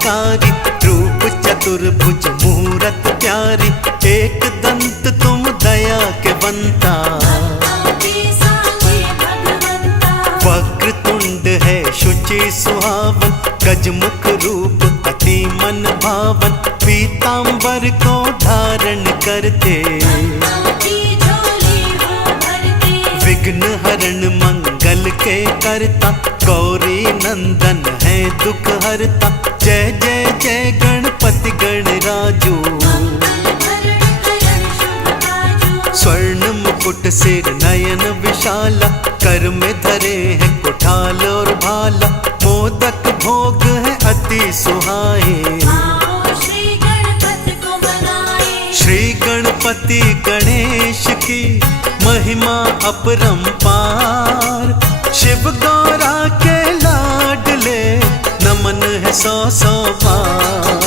मंगलकारी, रूप चतुर्भुज मुहूर्त प्यारी, एक दंत तुम दया के बनता। वक्रतुंड है शुचि सुहावन, गजमुख रूप अति मन भावन, पीतांबर को धारण करते। विघ्न हरण मंगल के करता, गौरी नंदन है दुख हरता। जय जय जय गणपति गणराजू, स्वर्ण मुकुट सिर नयन विशाला, कर में धरे हैं कुठाल और भाला, मोदक भोग है अति सुहाए। श्री गणपति गणेश की महिमा अपरंपार, शिव गौरा के लाडले नमन है सौ सौ बार।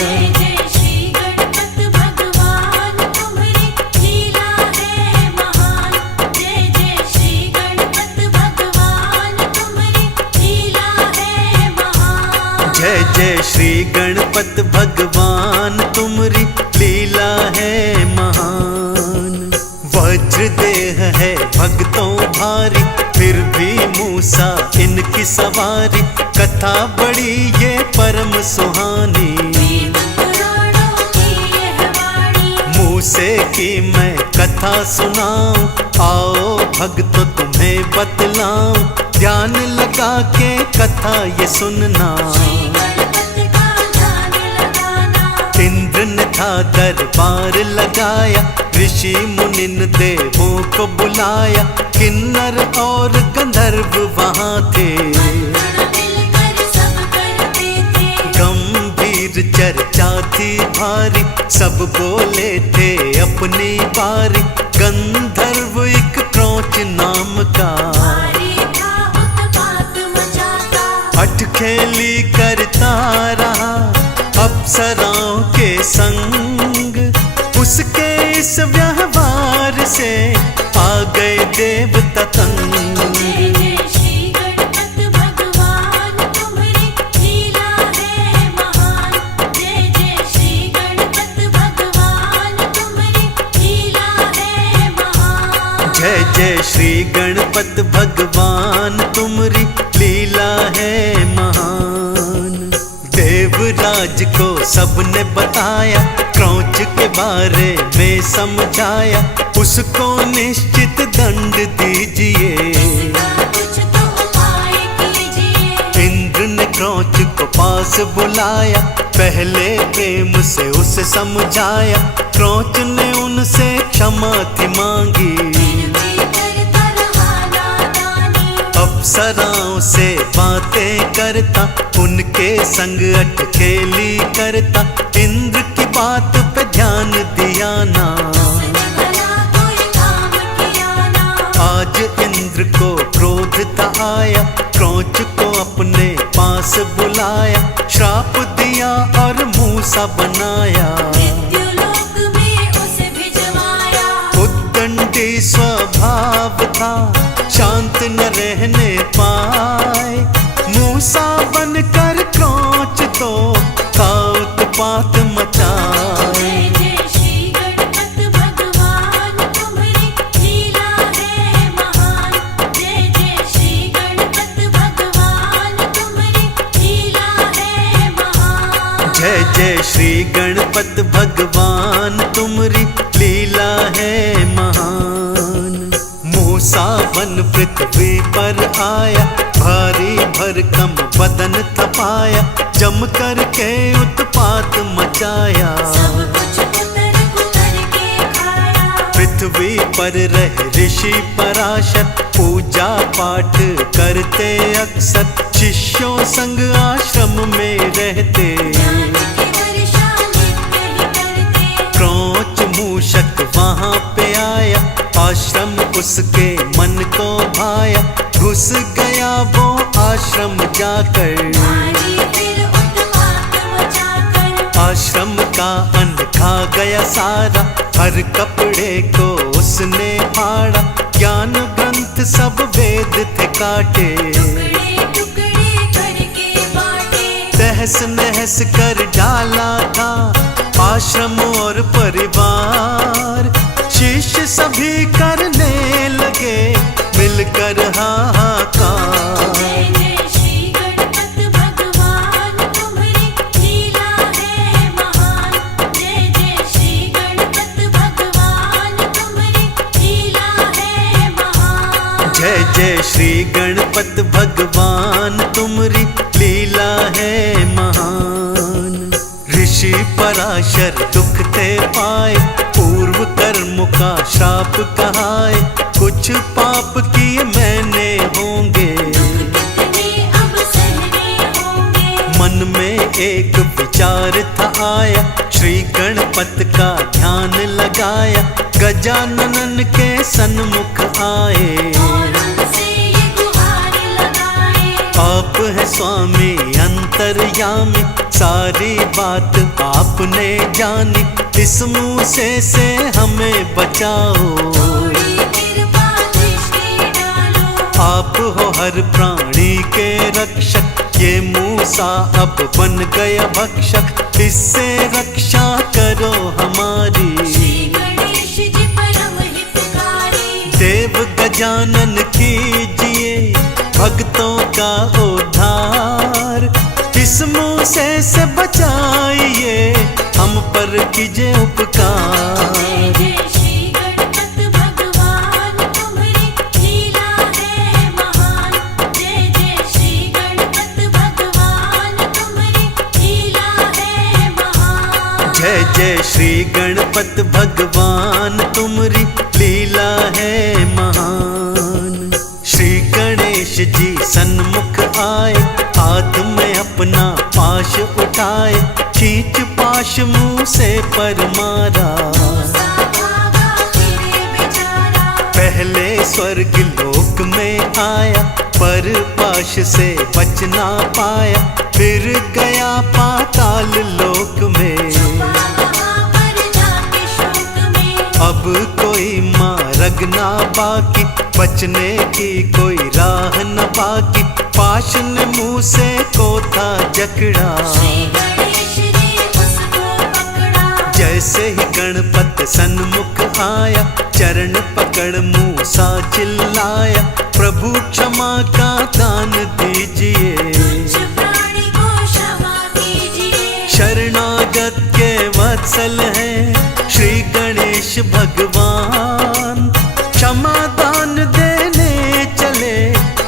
जय जय श्री गणपत भगवान तुम्हारी लीला है महान। वज्र देह है भक्तों भारी, फिर भी मूसा इनकी सवारी, कथा बड़ी ये परम सुहानी। मूसे की मैं कथा सुनाऊं, आओ भक्तों तुम्हें बतलाऊं, ध्यान लगा के कथा ये सुनना। इंद्र ने था दरबार लगाया, ऋषि मुनिन देवों को बुलाया, किन्नर और गंधर्व वहां थे। गंभीर चर्चा थी भारी, सब बोले थे अपनी बारी, गंधर्व एक क्रोच नाम का, अटखेली करता रहा अप्सराओं के संग। उसके इस व्यवहार से आ गए देवता तंग। जय जय श्री गणपत भगवान तुम्हारी लीला है महान। देवराज को सबने बताया, क्रोच के बारे में समझाया, उसको निश्चित दंड दीजिए। इंद्र ने क्रोच को पास बुलाया, पहले प्रेम से उसे समझाया, क्रोच ने उनसे क्षमा थी मांगी। अप्सराओं से बातें करता, उनके संग अटखेली करता, इंद्र की बात पे ध्यान दिया ना। आज इंद्र को क्रोध था आया, क्रोच को अपने पास बुलाया, श्राप दिया और मूसा बनाया। उद्दंडी स्वभाव था, शांत न रहने पाए, मूसा बनकर क्रोच तो का उत्पात मचाए। जय जय श्री गणपत भगवान तुम्हारी लीला है महान। मूसा बन पृथ्वी पर आया, भारी भरकम बदन तपाया, जम करके उत्पात मचाया। पृथ्वी पर रहे ऋषि पराशर, पूजा पाठ करते अक्सर, शिष्यों संग आश्रम में रहते। क्रोच मूषक वहां पे आया, आश्रम उसके मन को भाया, घुस गया वो आश्रम जाकर। आश्रम का अन्न खा गया सारा, हर कपड़े को उसने फाड़ा, ज्ञान ग्रंथ सब वेद थे काटे। तहस नहस कर डाला था आश्रम और परिवार। शिष्य सभी करने लगे मिलकर हाहाकार। जय जय श्री गणपत भगवान तुम्हारी लीला है महान। जय जय श्री गणपत भगवान तुम्हारी लीला है महान। जय जय श्री गणपत भगवान तुम्हारी लीला है महान। ऋषि पराशर दुख ते पाए पूर्व कर्म का श्राप कहाए। कुछ पाप किए मैंने होंगे कितने अब सहने होंगे। मन में एक विचार था आया श्री गणपत का ध्यान लगाया। गजानन के सन्मुख आए और उनसे ये गुहार लगाए। आप है स्वामी अंतर्यामी सारी बात आपने जानी। इस मुँह से हमें बचाओ थोड़ी कृपा दृष्टि डालो। आप हो हर प्राणी के रक्षक। ये मूसा अब बन गया भक्षक। इससे रक्षा करो हमारी। श्री गणेश जी परम हितकारी। देव गजानन कीजिए भक्तों का उद्धार। इस मुँह से बचाइए हम पर कीजिए उपकार। जय जय श्री गणपत भगवान तुम्हारी लीला है महान। जय जय श्री गणपत भगवान तुम्हारी लीला है महान। जय जय श्री गणपत भगवान तुम्हारी लीला है महान। श्री गणेश जी सन्मुख आए हाथ में अपना पाश उठाए। खींच पाश मुँह से पर मारा। मूसा भागा फिरे बेचारा। पहले स्वर्ग लोक में आया पर पाश से बच ना पाया। फिर गया पाताल लोक में वहाँ पर जाके शोक में। अब कोई मार्ग ना बाकी बचने की कोई राह न बाकी। पाश ने मुँह से को था जकड़ा। श्री गणेश ने उसको पकड़ा। जैसे ही गणपत सन्मुख आया चरण पकड़ मूसा चिल्लाया। प्रभु क्षमा का दान दीजिए। तुच्छ प्राणी को क्षमा कीजिए। शरणागत के वत्सल हैं श्री गणेश भगवान। क्षमा दान देने चले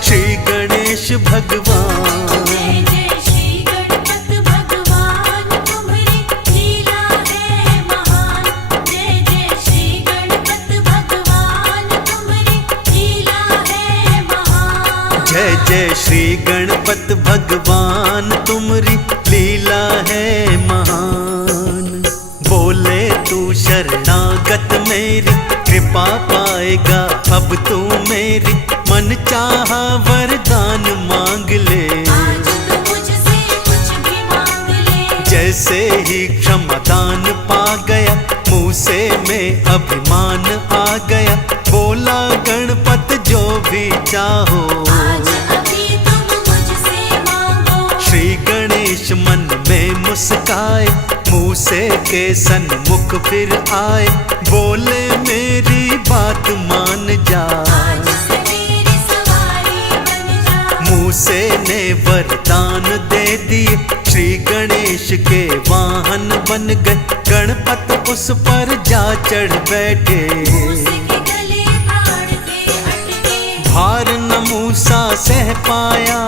श्री गणेश भगवान। जय जय श्री गणपत भगवान तुम्हारी लीला है महान। जय जय श्री गणपत भगवान तुम्हारी लीला है महान। जय जय श्री गणपत भगवान तुम्हारी लीला है महान। बोले तू शरणागत मेरी कृपा पाएगा अब तू मेरी। मन चाहा वरदान मांग ले। आज तो मुझसे कुछ भी मांग ले। जैसे ही क्षमादान पा गया मुँह से में अभिमान आ गया। बोला गणपत जो भी चाहो आज अभी तुम मुझसे मांगो। श्री गणेश मन में मुस्काए मुँह से के सन्मुख फिर आए। बोले मेरी बात मान जा। आज से मेरी सवारी बन जा। मूसे ने वरदान दे दिए श्री गणेश के वाहन बन गए। गणपत उस पर जा चढ़ बैठे। मूसे के गले प्राण के अटके। भार न मूसा सह पाया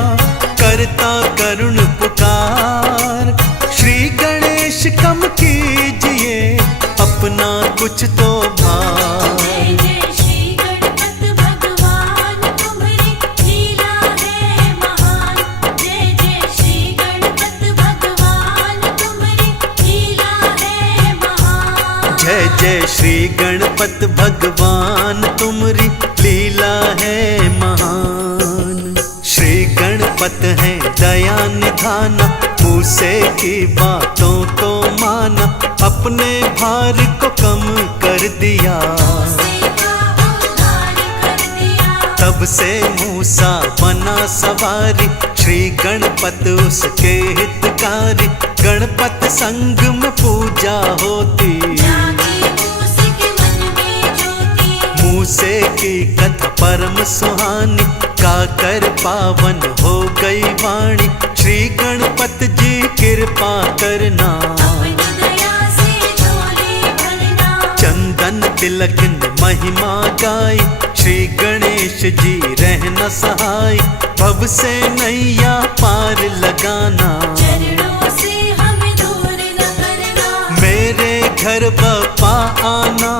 करता करुण पुकार। श्री गणेश कम कीजिए अपना कुछ तो भार। जय जय श्री गणपत भगवान तुम्हारी लीला है महान। जय जय श्री गणपत भगवान तुम्हारी लीला है महान। जय जय श्री गणपत भगवान तुम्हारी लीला है महान। श्री गणपत है दया निधाना मूसे की बातों को माना। अपने भार को कम कर दिया मूसे का उद्धार कर दिया। तब से मूसा बना सवारी, श्री गणपत उसके हितकारी। गणपत संग में पूजा होती, जागे मूसे के मन में ज्योति। मूसे की कथा परम सुहानी, गाकर पावन हो गई वाणी। श्री गणपत जी कृपा करना, अपनी दया से झोली भरना। चंदन तिलक ने महिमा गाई। श्री गणेश जी रहना सहाय, भव से नैया पार लगाना। चरणों से हमें दूर न करना। मेरे घर बप्पा आना,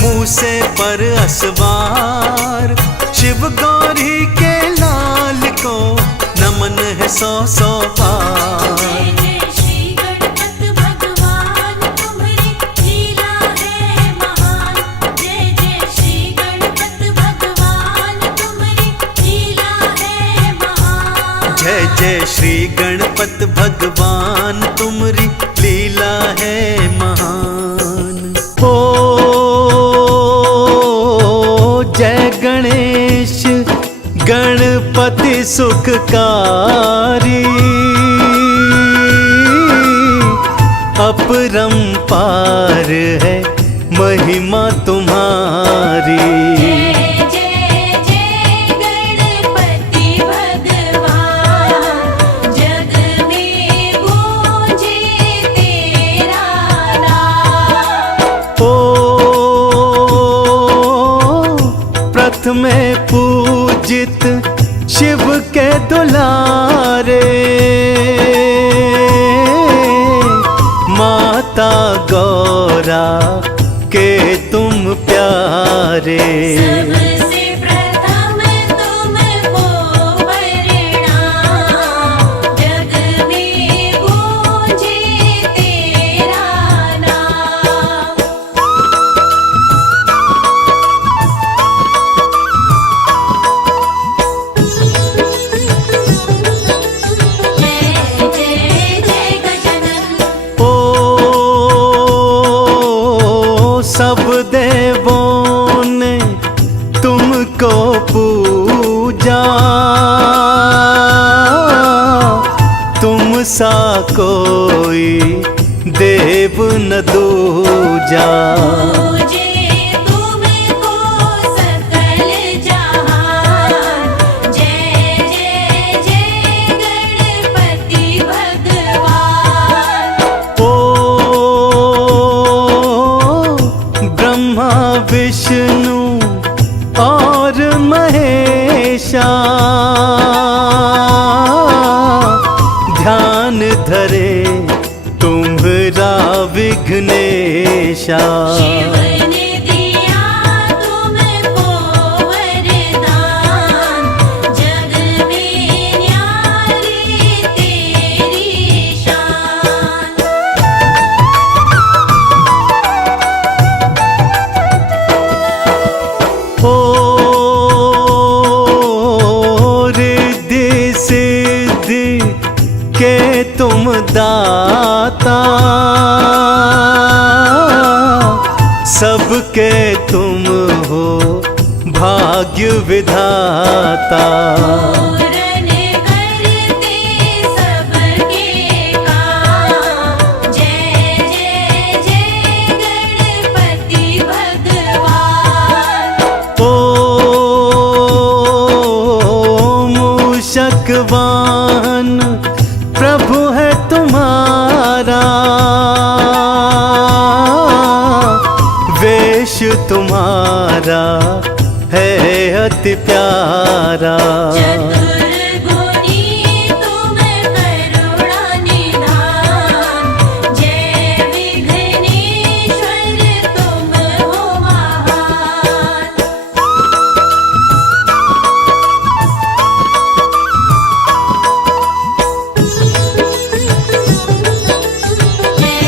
मूसे पर असवार। शिव गौरी के लाल को नमन है 100 बार। जय जय श्री गणपत भगवान, तुम्हारी लीला है महान। जय जय श्री गणपत भगवान, तुम्हारी लीला है महान। जय जय श्री गणपत भगवान, तुमरी लीला है महान। ओ जय गणेश गणपति सुखकारी, अपरंपार है महिमा तुम्हारी। जय जय जय गणपति भगवान, जग में गूंजे तेरा नाम। ओ प्रथमे पूजित शिव के दुलारे, माता गौरा के तुम प्यारे। सबसे प्रथम तुमको प्रणाम, जग में गूंजे तेरा नाम। जय जय जय गजानन। ओ सब देवों ने तुमको पूजा, तुम सा कोई देव न दूजा। पूजे तुमको सकल जहान। जय जय जय गणपति भगवान। ओ ब्रह्मा विष्णु और महेशा, ध्यान धरे तुम्हारा विघ्नेशा। शिव ने दिया तुमको वरदान, जग में न्यारी तेरी शान। ओ रिद्धि सिद्धि के तुम दाता, सबके तुम हो भाग्य विधाता। पूरन करते सबके काम। जय जय जय गणपति भगवान। ओ मूषक वाहन प्रभु है तुम्हारा, वेश तुम्हारा है अति प्यारा। चतुर्गुणी तुम करुणा निधान। जय विघ्नेश्वर तुम हो महान। जय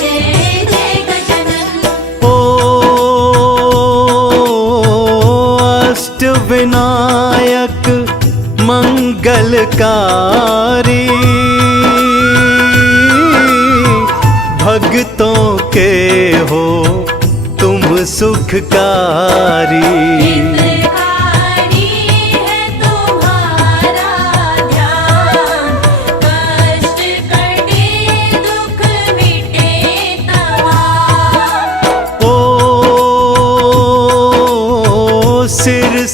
जय जय गजानन। ओ अष्टविनायक मंगलकारी, भक्तों के हो तुम सुखकारी। हितकारी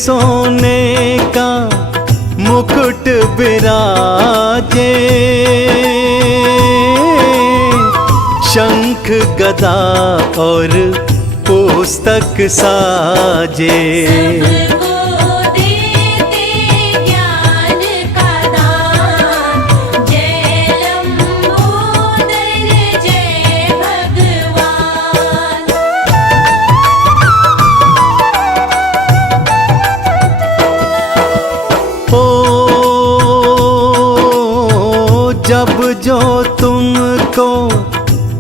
सोने का मुकुट विराजे, शंख गदा और पुस्तक साजे। सबको देते ज्ञान का दान, जय लंबोदर जय भगवान। ओ जब जो तुमको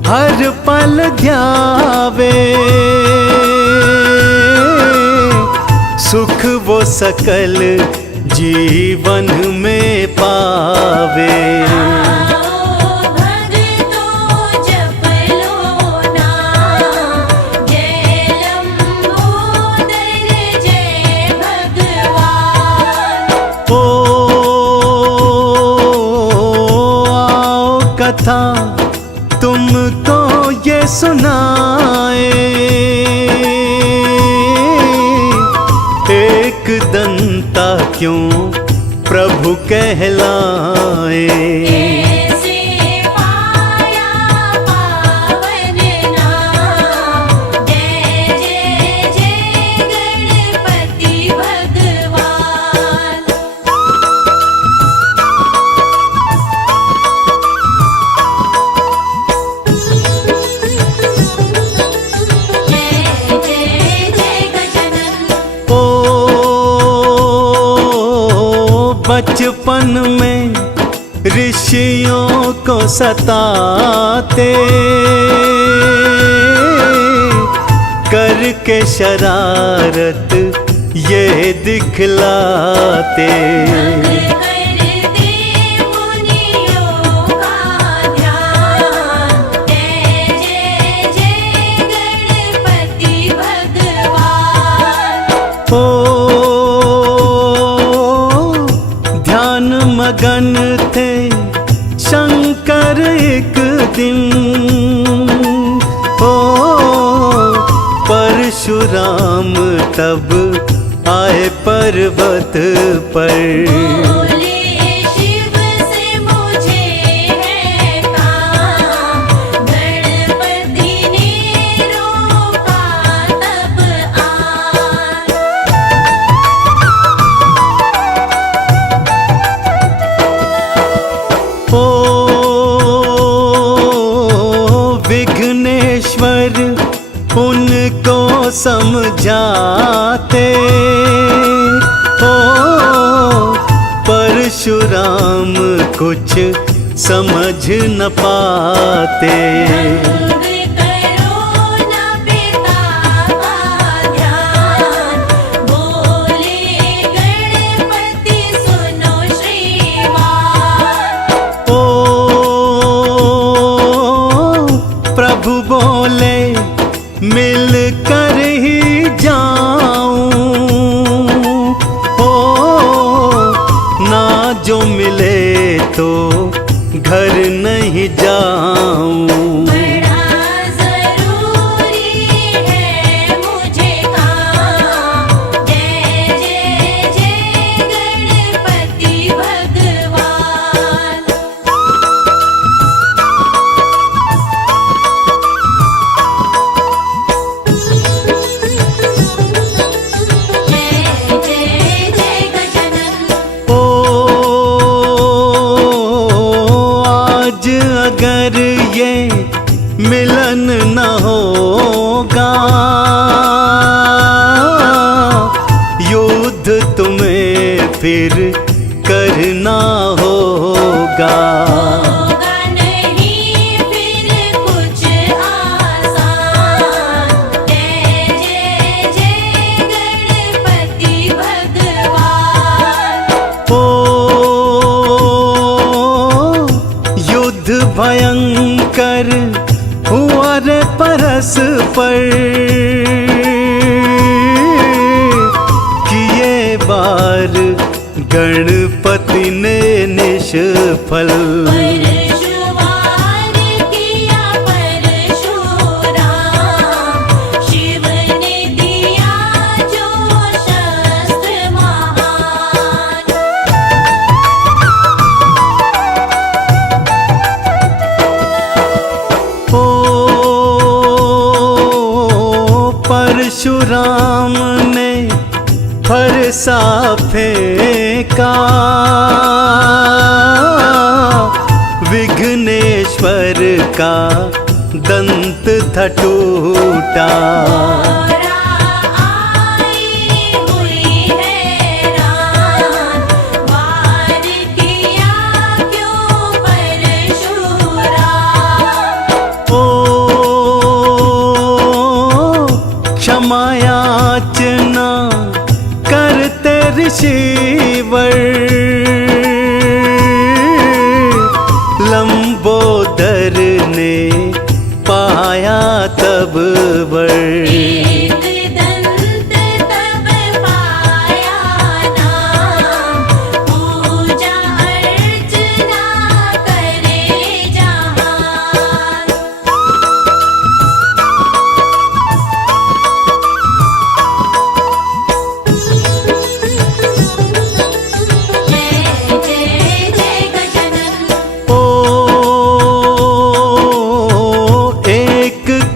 हर पल ध्यावे, सुख वो सकल जीवन में पावे। आओ भक्तों जप लो नाम, जय लंबोदर जय भगवान। ओ आओ कथा तुमको ये सुनाए, एक दंता क्यों प्रभु कहलाए। ऐसे पाया पावन नाम, जय जय जय गणपति भगवान। जय जय जय गजानन। ओ बचपन में ऋषियों को सताते, करके शरारत ये दिखलाते। करते मुनियों का ध्यान, जय जय जय गणपति भगवान। ओ ध्यान मगन थे शंकर एक दिन, ओ परशुराम तब आए पर्वत पर। बोले शिव से मुझे है काम, गणपति ने रोका तब आन। ओ विघ्नेश्वर उनको समझाते, ओ परशुराम कुछ समझ न पाते। भंग करो न पिता का ध्यान, बोले गणपति सुनो श्रीमान। ओ प्रभु बोले मिल कर ही जाऊं, ओ ना जो मिले तो घर नहीं जाऊं। बड़ा जरूरी है मुझे काम, जय जय जय गणपति भगवान। जय जय जय गजानन। ओ आज अगर ये मिलन न होगा, युद्ध तुम्हें फिर करना होगा। होगा नहीं फिर कुछ आसान, जय जय जय गणपति भगवान। ओ युद्ध भयंकर हुआ रे परस्पर, किए बार गणपति ने निष्फल। परशुवार किया परशुराम, शिव ने दिया जो शस्त्र परशुराम ने फरसा फेंका, विघ्नेश्वर का दंत था टूटा। क्षमायाचना करते ऋषिवर, लंबोदर ने पाया तब वर।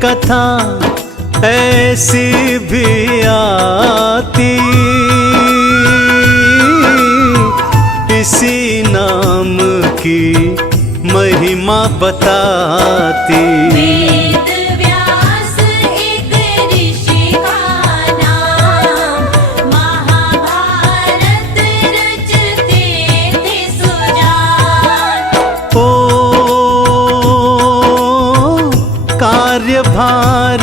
कथा ऐसी भी आती, इसी नाम की महिमा बताती। वेद व्यास एक ऋषि का नाम, महाभारत रचते थे सुजान। ओ कार्यभार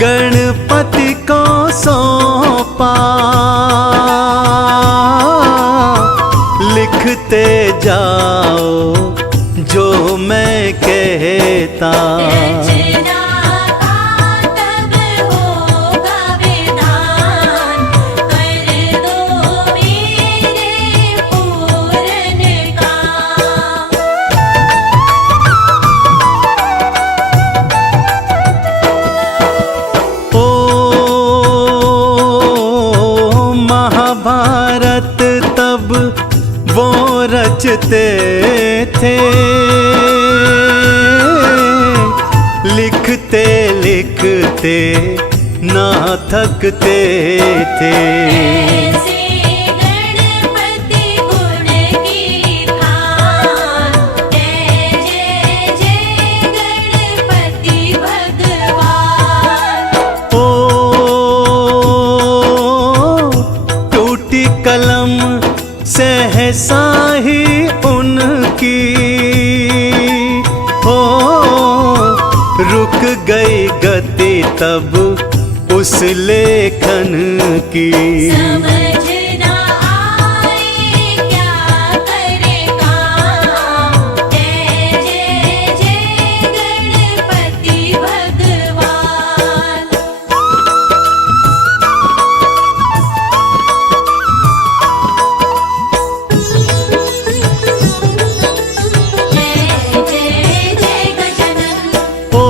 गणपति को सौंपा, लिखते जाओ जो मैं कहता। रचना का तब होगा विधान, कर दो मेरे पूर्ण काम। ओ महाभारत तब वो रचते थे, लिखते लिखते ना थकते थे। ऐसे गणपति गुण की खान, जय जय जय गणपति भगवान। ओ टूटी कलम सहसा ही उनकी, ओ रुक गई गति तब उस लेखन की। समझ ना आए क्या करे काम, जय जय जय गणपति भगवान। जय जय जय गजानन। ओ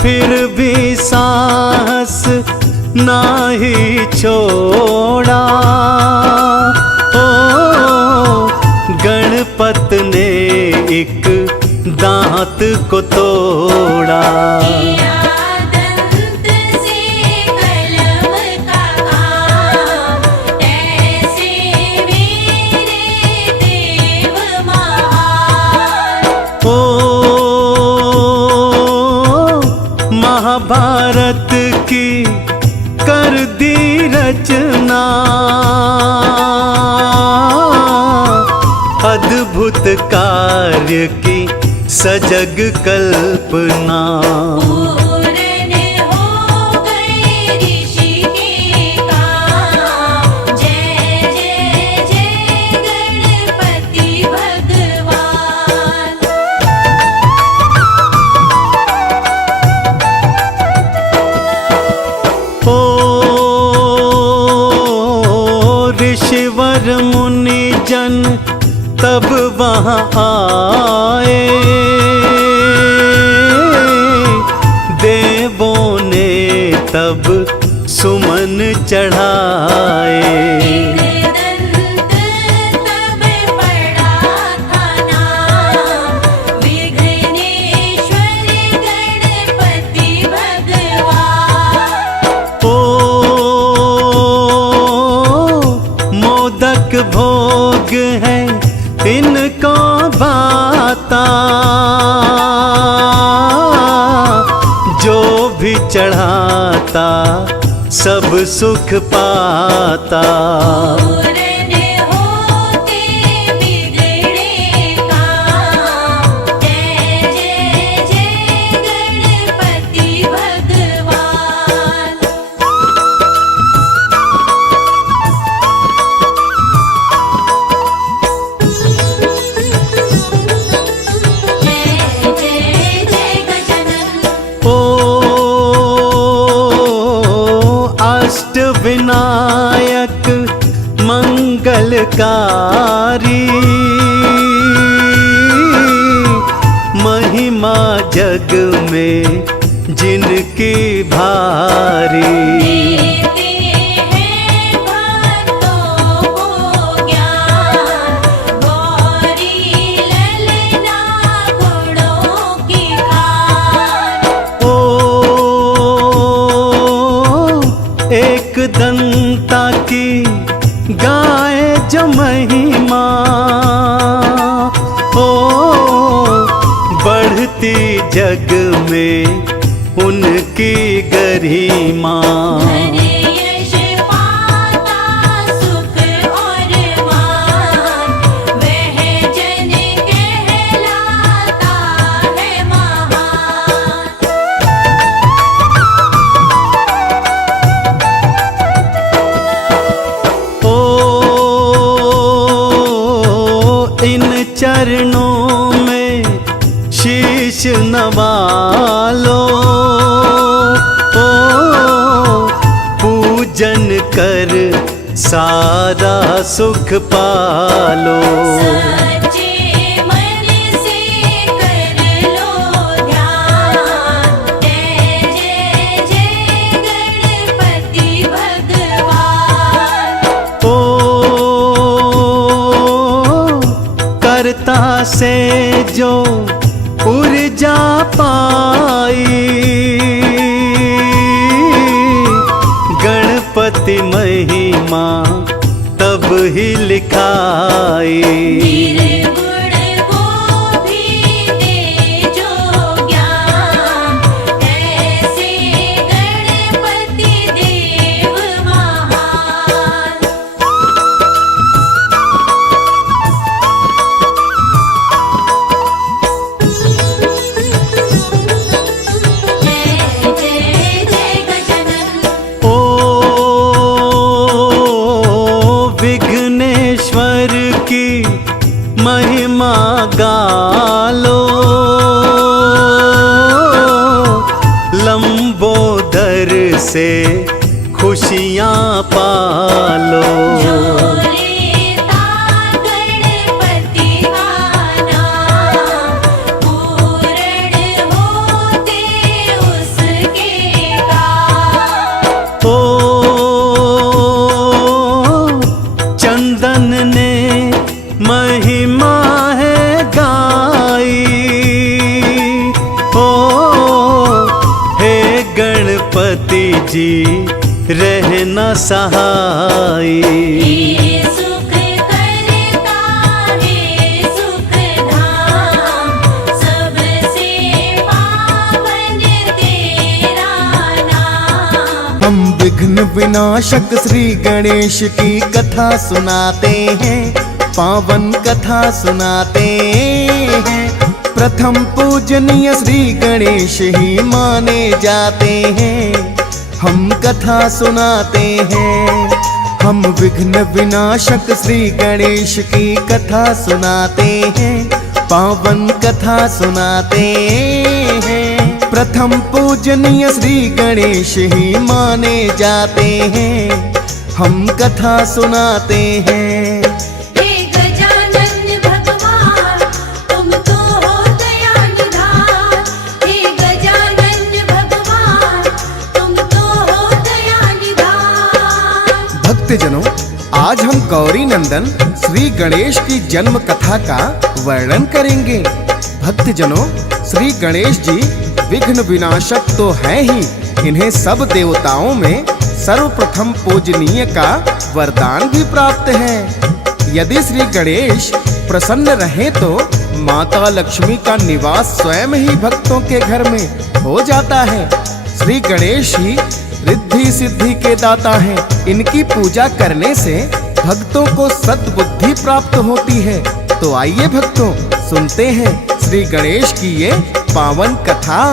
फिर भी साहस नाही छोड़ा, ओ गणपत ने एक दांत को तोड़ा। किया दंत से कलम का काम, ऐसे मेरे देव महान। ओ महाभारत की कर दी रचना, अद्भुत कार्य की सजग कल्पना। पूर्ण हो गए ऋषि के काम, जय जय जय गणपति भगवान। ओ ऋषिवर मुनि जन तब वहाँ आए, देवों ने तब सुमन चढ़ाए। दंत तब पड़ा था नाम, विघ्नेश्वर गणपति भगवान। खाता, जो भी चढ़ाता सब सुख पाता। पूर्ण होते बिगड़े काम, जय जय जय गणपति भगवान। जय जय जय गजानन। ओ अष्ट विनायक मंगलकारी, महिमा जग में जिनकी भारी। देते हैं भक्तों को ज्ञान, गौरी ललना गुणों की खान। ओ एक दंता की गाय जो महिमा, ओ बढ़ती जग में उनकी गरिमा। धन यश पाता सुख और मान, वह जन कहलाता है महान। ओ इन चरणों में शीश नवा लो, ओ पूजन कर सारा सुख पालो। सच्चे मन से कर लो ध्यान, जय जय जय गणपति भगवान। ओ करता से जो ऊर्जा पाई, गणपति महिमा तब ही लिखाई। निर्गुण को भी दे जो ज्ञान, ऐसे गणपति देव महान। जय जय जय गजानन। ओ विघ्नेश्वर की महिमा गालो, लंबोदर से खुशियाँ पालो। जो लेता गणपति का नाम, पूर्ण होते उसके काम। ओ चंदन ने महिमा है गाई, ओ हे गणपति जी रहना सहाय। ये सुख करता है सुख धाम, सबसे पावन तेरा नाम। हम विघ्न विनाशक श्री गणेश की कथा सुनाते हैं, पावन कथा सुनाते हैं। प्रथम पूजनीय श्री गणेश ही माने जाते हैं, हम कथा सुनाते हैं। हम विघ्न विनाशक श्री गणेश की कथा सुनाते हैं, पावन कथा सुनाते हैं। प्रथम पूजनीय श्री गणेश ही माने जाते हैं, हम कथा सुनाते हैं। हे गजानन भगवान, तुम तो हो दया निधान। हे गजानन भगवान, तुम तो हो दया निधान। भक्तजनों, आज हम गौरी नंदन श्री गणेश की जन्म कथा का वर्णन करेंगे। भक्तजनों, श्री गणेश जी विघ्न विनाशक तो हैं ही, इन्हें सब देवताओं में सर्वप्रथम पूजनीय का वरदान भी प्राप्त है। यदि श्री गणेश प्रसन्न रहें तो माता लक्ष्मी का निवास स्वयं ही भक्तों के घर में हो जाता है। श्री गणेश ही रिद्धि सिद्धि के दाता हैं। इनकी पूजा करने से भक्तों को सद्बुद्धि प्राप्त होती है। तो आइए भक्तों, सुनते हैं श्री गणेश की ये पावन कथा।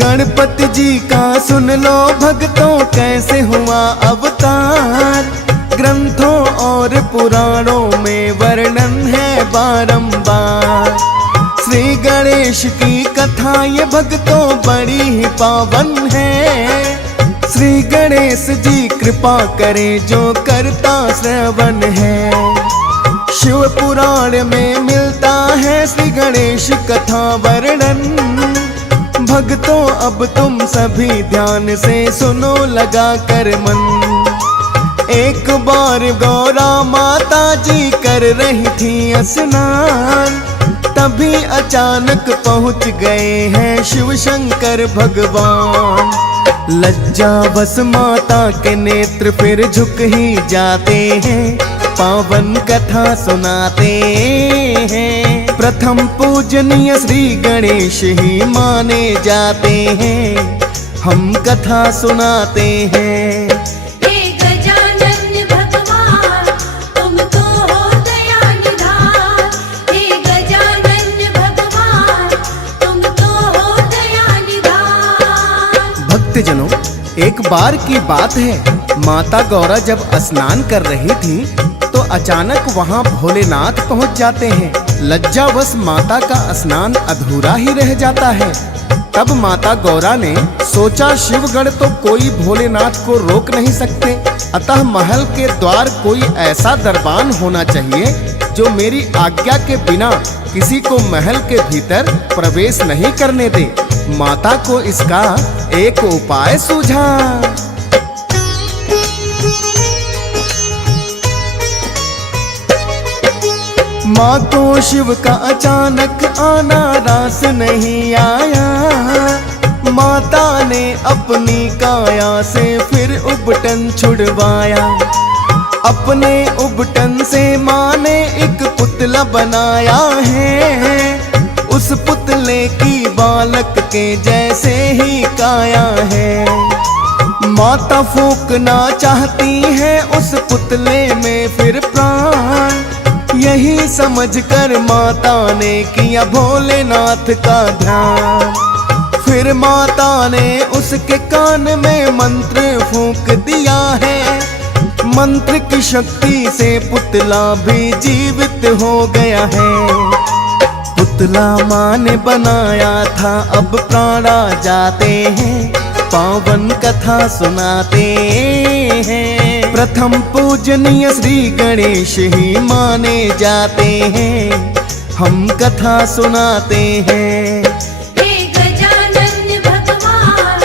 गणपति जी का सुन लो भक्तों, कैसे हुआ अवतार। ग्रंथों और पुराणों में वर्णन है बारंबार। श्री गणेश की कथा ये भक्तों बड़ी ही पावन है। श्री गणेश जी कृपा करे जो करता श्रवण है। शिव पुराण में मिलता है श्री गणेश कथा वर्णन। भक्तों अब तुम सभी ध्यान से सुनो लगा कर मन। एक बार गौरा माता जी कर रही थी स्नान, तभी अचानक पहुंच गए हैं शिव शंकर भगवान। लज्जावश माता के नेत्र फिर झुक ही जाते हैं, पावन कथा सुनाते हैं। प्रथम पूजनीय श्री गणेश ही माने जाते हैं, हम कथा सुनाते हैं। हे गजानन भगवान, तुम तो हो दया निधान। हे गजानन भगवान, तुम तो हो दया निधान। भक्तजनों, एक बार की बात है, माता गौरा जब स्नान कर रही थी तो अचानक वहां भोलेनाथ पहुंच जाते हैं। लज्जावश माता का स्नान अधूरा ही रह जाता है। तब माता गौरा ने सोचा शिवगण तो कोई भोलेनाथ को रोक नहीं सकते, अतः महल के द्वार कोई ऐसा दरबान होना चाहिए जो मेरी आज्ञा के बिना किसी को महल के भीतर प्रवेश नहीं करने दे। माता को इसका एक उपाय सूझा। माँ को शिव का अचानक आना रास नहीं आया। माता ने अपनी काया से फिर उबटन छुड़वाया। अपने उबटन से माँ ने एक पुतला बनाया है। उस पुतले की बालक के जैसे ही काया है। माता फूंकना चाहती है उस पुतले में फिर प्राण। यही समझकर माता ने किया भोलेनाथ का ध्यान। फिर माता ने उसके कान में मंत्र फूंक दिया है। मंत्र की शक्ति से पुतला भी जीवित हो गया है। पुतला माँ ने बनाया था, अब प्राण आ जाते हैं, पावन कथा सुनाते हैं। प्रथम पूजनीय श्री गणेश ही माने जाते हैं, हम कथा सुनाते हैं। हे गजानन भगवान,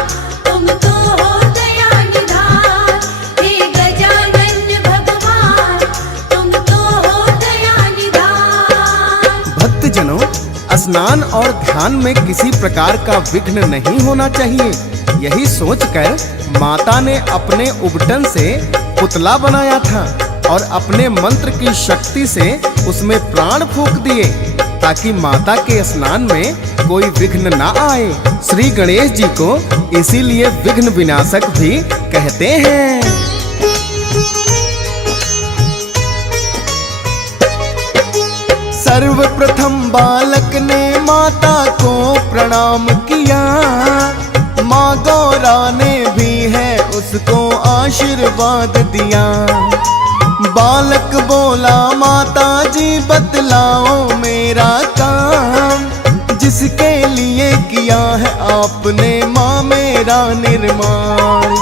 तुम तो हो दया निधान। हे गजानन भगवान, तुम तो हो दया निधान। भक्तजनों, स्नान और ध्यान में किसी प्रकार का विघ्न नहीं होना चाहिए, यही सोचकर माता ने अपने उबटन से पुतला बनाया था और अपने मंत्र की शक्ति से उसमें प्राण फूंक दिए ताकि माता के स्नान में कोई विघ्न ना आए। श्री गणेश जी को इसीलिए विघ्न विनाशक भी कहते हैं। सर्वप्रथम बालक ने माता को प्रणाम किया। माँ गौरा ने भी है उसको आशीर्वाद दिया। बालक बोला, माता जी बतलाओ मेरा काम, जिसके लिए किया है आपने माँ मेरा निर्माण।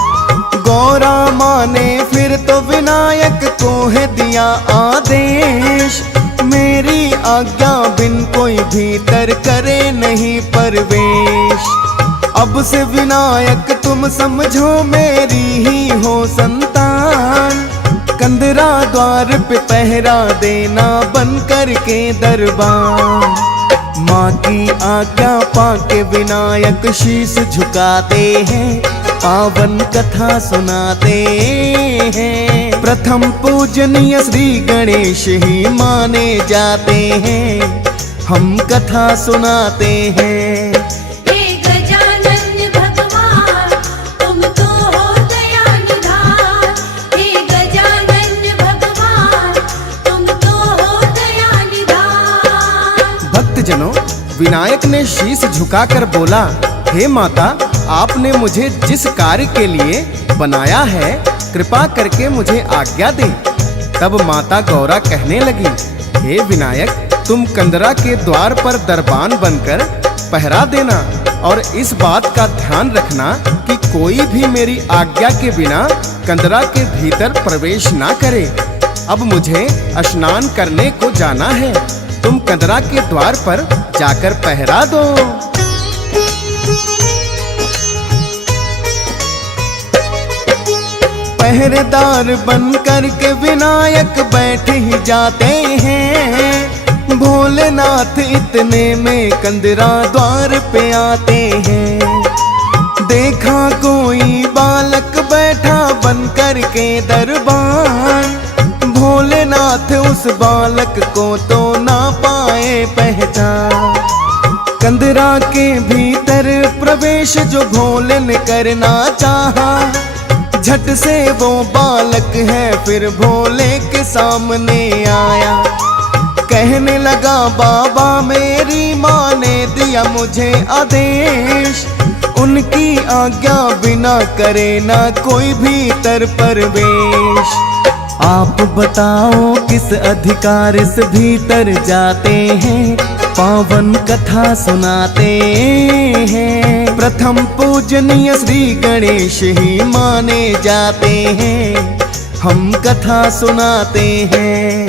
गौरा माँ ने फिर तो विनायक को है दिया आदेश, मेरी आज्ञा बिन कोई भीतर करे नहीं प्रवेश। अब से विनायक तुम समझो मेरी ही हो संतान। कंदरा द्वार पे पहरा देना बन करके दरबार। माँ की आज्ञा पाके विनायक शीश झुकाते हैं, पावन कथा सुनाते हैं। प्रथम पूजनीय श्री गणेश ही माने जाते हैं, हम कथा सुनाते हैं। हे गजानन भगवान तुम तो हो दया निधान, हे गजानन भगवान तुम तो हो दया निधान। भक्तजनों, विनायक ने शीश झुकाकर बोला, हे माता, आपने मुझे जिस कार्य के लिए बनाया है, कृपा करके मुझे आज्ञा दे। तब माता गौरा कहने लगी, हे विनायक, तुम कंदरा के द्वार पर दरबान बनकर पहरा देना और इस बात का ध्यान रखना कि कोई भी मेरी आज्ञा के बिना कंदरा के भीतर प्रवेश ना करे। अब मुझे स्नान करने को जाना है, तुम कंदरा के द्वार पर जाकर पहरा दो। पहरेदार बनकर के विनायक बैठ ही जाते हैं। भोलेनाथ इतने में कंदरा द्वार पे आते हैं। देखा कोई बालक बैठा बनकर के दरबान, भोलेनाथ उस बालक को तो ना पाए पहचान। कंदरा के भीतर प्रवेश जो भोले ने करना चाहा, झट से वो बालक है फिर भोले के सामने आया। कहने लगा, बाबा मेरी माँ ने दिया मुझे आदेश, उनकी आज्ञा बिना करे ना कोई भीतर प्रवेश। आप बताओ किस अधिकार से भीतर जाते हैं, पावन कथा सुनाते हैं। प्रथम पूजनीय श्री गणेश ही माने जाते हैं, हम कथा सुनाते हैं।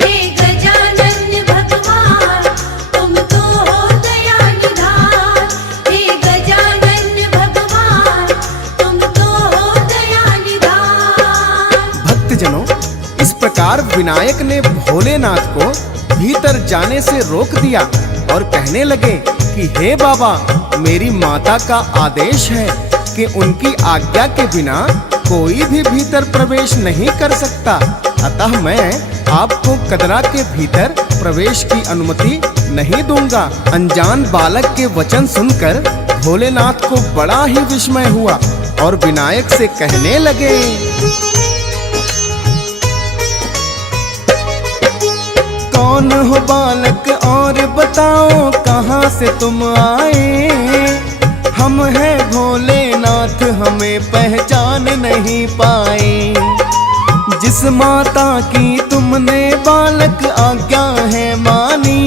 हे गजानन भगवान तुम तो हो दया निधान, हे गजानन भगवान तुम तो हो दया निधान। भक्तजनों, इस प्रकार विनायक ने भोलेनाथ को भीतर जाने से रोक दिया और कहने लगे कि हे बाबा, मेरी माता का आदेश है कि उनकी आज्ञा के बिना कोई भी भीतर प्रवेश नहीं कर सकता, अतः मैं आपको कंदरा के भीतर प्रवेश की अनुमति नहीं दूंगा। अनजान बालक के वचन सुनकर भोलेनाथ को बड़ा ही विस्मय हुआ और विनायक से कहने लगे, कौन हो बालक और बताओ कहाँ से तुम आए। हम हैं भोलेनाथ, हमें पहचान नहीं पाए। जिस माता की तुमने बालक आज्ञा है मानी,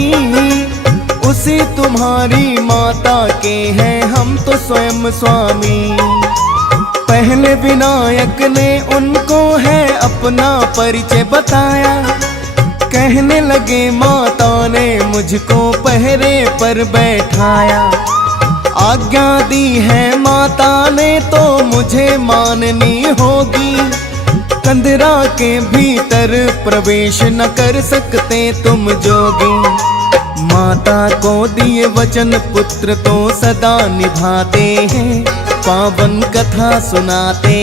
उसी तुम्हारी माता के हैं हम तो स्वयं स्वामी। पहले विनायक ने उनको है अपना परिचय बताया। कहने लगे, माता ने मुझको पहरे पर बैठाया। आज्ञा दी है माता ने तो मुझे माननी होगी। कंदरा के भीतर प्रवेश न कर सकते तुम जोगी। माता को दिए वचन पुत्र तो सदा निभाते हैं, पावन कथा सुनाते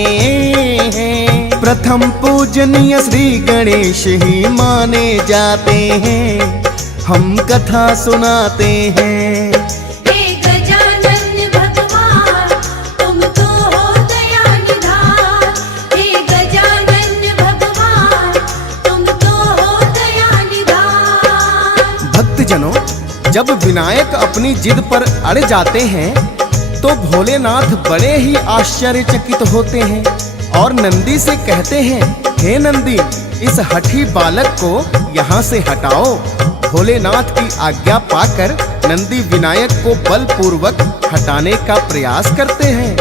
हैं। प्रथम पूजनीय श्री गणेश ही माने जाते हैं, हम कथा सुनाते हैं। हे गजानन भगवान तुम तो हो दया निधान, हे गजानन भगवान तुम तो हो दया निधान। भक्तजनों, जब विनायक अपनी जिद पर अड़ जाते हैं तो भोलेनाथ बड़े ही आश्चर्यचकित होते हैं और नंदी से कहते हैं, हे नंदी, इस हठी बालक को यहाँ से हटाओ। भोलेनाथ की आज्ञा पाकर नंदी विनायक को बलपूर्वक हटाने का प्रयास करते हैं,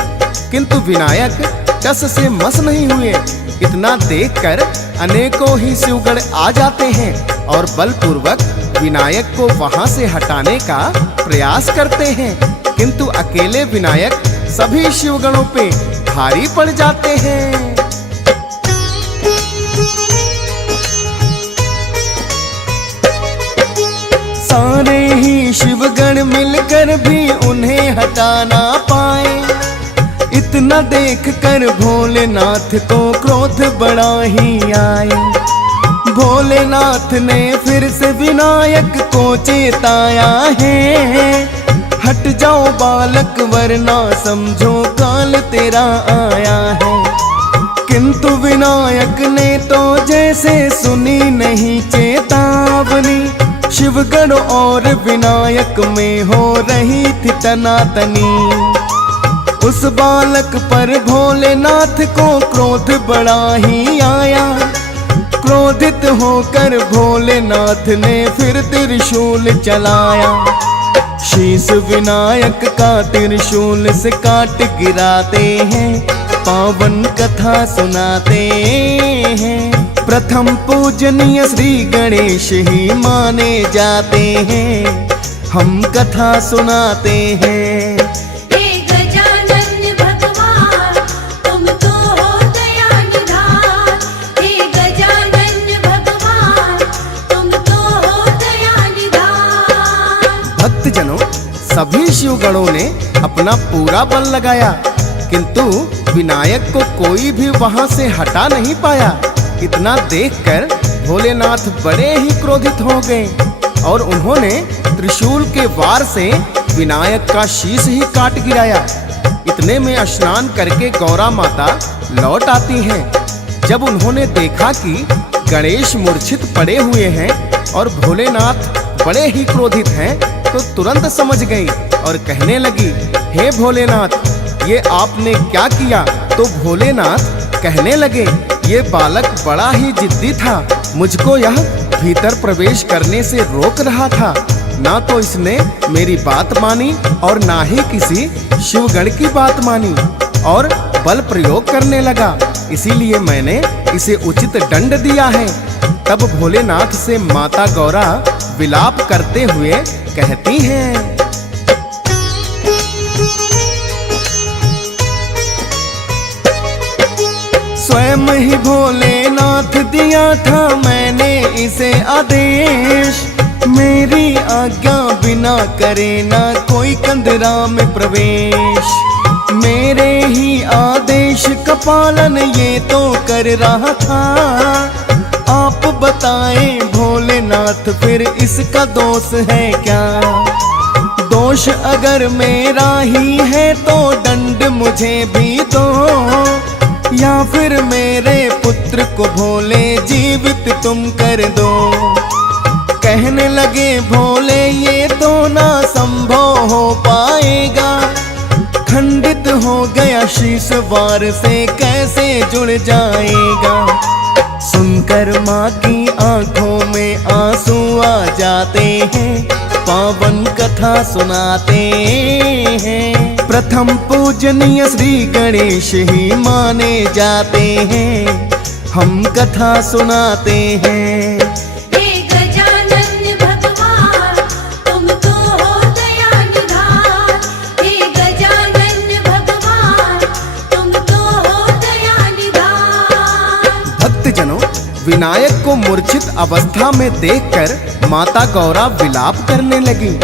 किंतु विनायक टस से मस नहीं हुए। इतना देखकर अनेकों ही शिवगण आ जाते हैं और बलपूर्वक विनायक को वहां से हटाने का प्रयास करते हैं, किंतु अकेले विनायक सभी शिवगणों पे भारी पड़ जाते हैं। सारे ही शिवगण मिलकर भी उन्हें हटा ना पाए। इतना देख कर भोलेनाथ को क्रोध बड़ा ही आया। भोलेनाथ ने फिर से विनायक को चेताया है, हट जाओ बालक वरना समझो काल तेरा आया है। किंतु विनायक ने तो जैसे सुनी नहीं चेतावनी, शिवगण और विनायक में हो रही थी तनातनी। उस बालक पर भोलेनाथ को क्रोध बड़ा ही आया। क्रोधित होकर भोलेनाथ ने फिर त्रिशूल चलाया। शीश विनायक का त्रिशूल से काट गिराते हैं, पावन कथा सुनाते हैं। प्रथम पूजनीय श्री गणेश ही माने जाते हैं, हम कथा सुनाते हैं। हे गजानन भगवान तुम तो हो दया निधान। हे गजानन भगवान तुम तो हो दया निधान। भक्तजनों, सभी शिवगणों ने अपना पूरा बल लगाया, किंतु विनायक को कोई भी वहां से हटा नहीं पाया। इतना देखकर भोलेनाथ बड़े ही क्रोधित हो गए और उन्होंने त्रिशूल के वार से विनायक का शीश ही काट गिराया। इतने में स्नान करके गौरा माता लौट आती हैं। जब उन्होंने देखा कि गणेश मूर्छित पड़े हुए हैं और भोलेनाथ बड़े ही क्रोधित हैं, तो तुरंत समझ गई और कहने लगी, हे भोलेनाथ, ये आपने क्या किया? तो भोलेनाथ कहने लगे, ये बालक बड़ा ही जिद्दी था, मुझको यह भीतर प्रवेश करने से रोक रहा था। ना तो इसने मेरी बात मानी और ना ही किसी शिवगण की बात मानी और बल प्रयोग करने लगा, इसीलिए मैंने इसे उचित दंड दिया है। तब भोलेनाथ से माता गौरा विलाप करते हुए कहती हैं, स्वयं ही भोलेनाथ दिया था मैंने इसे आदेश, मेरी आज्ञा बिना करे ना कोई कंदरा में प्रवेश। मेरे ही आदेश का पालन ये तो कर रहा था, आप बताएं भोलेनाथ फिर इसका दोष है क्या? दोष अगर मेरा ही है तो दंड मुझे भी दो, या फिर मेरे पुत्र को भोले जीवित तुम कर दो। कहने लगे भोले ये तो ना संभव हो पाएगा, खंडित हो गया शीश वार से कैसे जुड़ जाएगा। सुनकर माँ की आंखों में आंसू आ जाते हैं, पावन कथा सुनाते हैं। प्रथम पूजनीय श्री गणेश ही माने जाते हैं, हम कथा सुनाते हैं। हे गजानन भगवान तुम तो हो दया निधान। हे गजानन भगवान तुम तो हो दया निधान। भक्तजनों, विनायक को मूर्छित अवस्था में देखकर माता गौरा विलाप करने लगी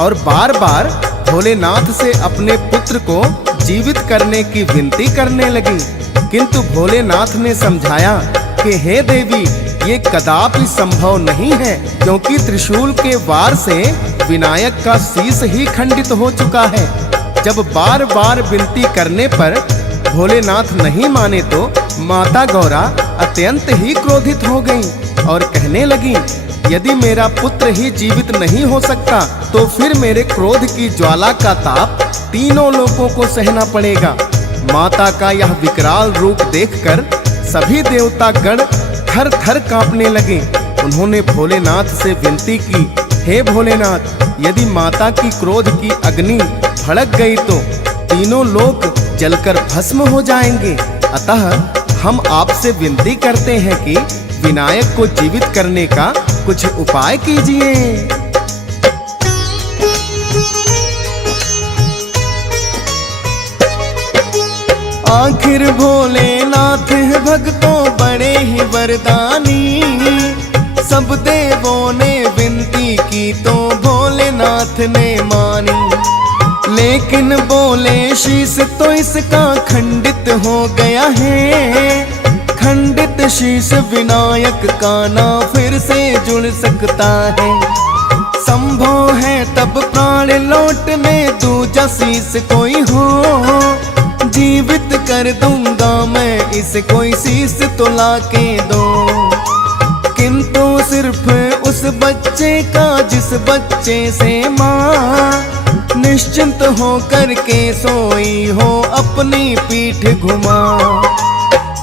और बार बार भोलेनाथ से अपने पुत्र को जीवित करने की विनती करने लगी। किंतु भोलेनाथ ने समझाया कि हे देवी, ये कदापि संभव नहीं है, क्योंकि त्रिशूल के वार से विनायक का शीश ही खंडित हो चुका है। जब बार बार विनती करने पर भोलेनाथ नहीं माने तो माता गौरा अत्यंत ही क्रोधित हो गई और कहने लगी, यदि मेरा पुत्र ही जीवित नहीं हो सकता तो फिर मेरे क्रोध की ज्वाला का ताप तीनों लोगों को सहना पड़ेगा। माता का यह विकराल रूप देखकर सभी देवता गण थर थर कांपने लगे। उन्होंने भोलेनाथ से विनती की, हे भोलेनाथ, यदि माता की क्रोध की अग्नि भड़क गई तो तीनों लोग जलकर भस्म हो जाएंगे। अतः हम आपसे विनती करते हैं कि विनायक को जीवित करने का कुछ उपाय कीजिए। आखिर भोलेनाथ भक्तों बड़े ही वरदानी, सब देवों ने विनती की तो भोलेनाथ ने मानी। ले लेकिन बोले शीश तो इसका खंडित हो गया है। खंडित शीश विनायक का ना फिर से जुड़ सकता है। संभव है तब प्राण लौटने दूजा शीश कोई हो। जीवित कर दूंगा मैं इसे कोई शीश तो लाके दो। किंतु सिर्फ उस बच्चे का जिस बच्चे से माँ निश्चिंत हो करके सोई हो अपनी पीठ घुमा।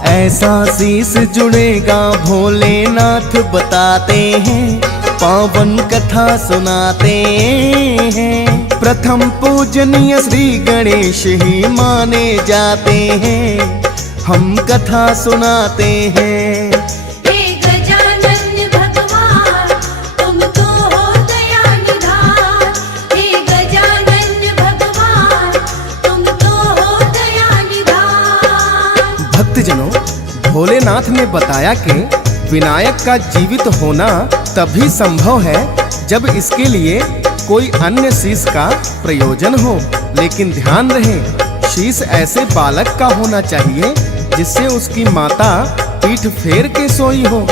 ऐसा शीश जुड़ेगा भोलेनाथ बताते हैं, पावन कथा सुनाते हैं। प्रथम पूजनीय श्री गणेश ही माने जाते हैं, हम कथा सुनाते हैं। हे गजानन भगवान तुम तो हो दया निधान। हे गजानन भगवान तुम तो हो दया निधान। भक्तजनों, भोलेनाथ ने बताया कि विनायक का जीवित होना तभी संभव है जब इसके लिए कोई अन्य शीश का प्रयोजन हो। लेकिन ध्यान रहे, शीश ऐसे बालक का होना चाहिए जिससे उसकी माता पीठ फेर के सोई हो।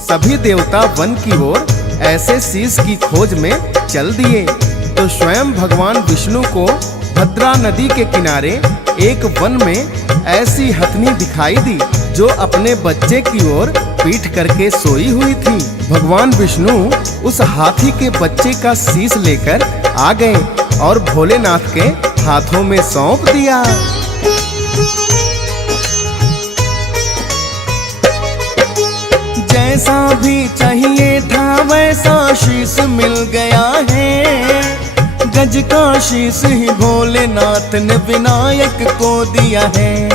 सभी देवता वन की ओर ऐसे शीश की खोज में चल दिए तो स्वयं भगवान विष्णु को भद्रा नदी के किनारे एक वन में ऐसी हथनी दिखाई दी जो अपने बच्चे की ओर पीठ करके सोई हुई थी। भगवान विष्णु उस हाथी के बच्चे का शीश लेकर आ गए और भोलेनाथ के हाथों में सौंप दिया। जैसा भी चाहिए था वैसा शीश मिल गया है। गज का शीश ही भोलेनाथ ने विनायक को दिया है।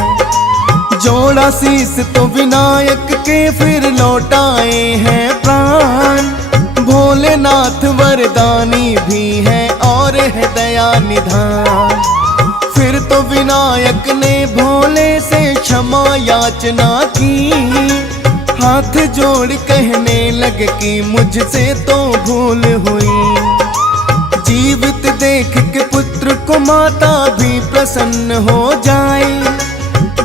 जोड़ा शीश तो विनायक के फिर लौटाए हैं प्राण। भोलेनाथ वरदानी भी है और है दया निधान। फिर तो विनायक ने भोले से क्षमा याचना की। हाथ जोड़ कहने लगे कि मुझसे तो भूल हुई। जीवित देख के पुत्र को माता भी प्रसन्न हो जाए।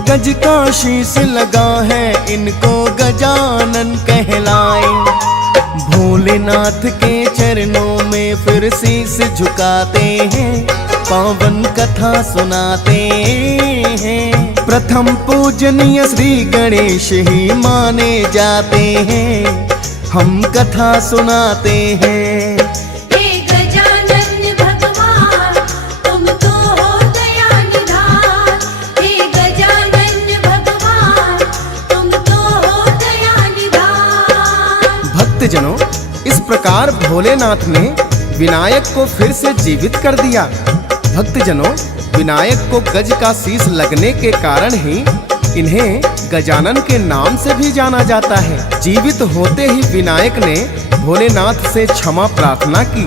गज का शीश लगा है इनको गजानन कहलाए। भोलेनाथ के चरणों में फिर शीश झुकाते हैं, पावन कथा सुनाते हैं। प्रथम पूजनीय श्री गणेश ही माने जाते हैं, हम कथा सुनाते हैं। हे गजानन भगवान तुम तो हो दया निधान। हे गजानन भगवान तुम तो हो दया निधान। भक्तजनों, इस प्रकार भोलेनाथ ने विनायक को फिर से जीवित कर दिया। भक्तजनों, विनायक को गज का शीश लगने के कारण ही इन्हें गजानन के नाम से भी जाना जाता है। जीवित होते ही विनायक ने भोलेनाथ से क्षमा प्रार्थना की।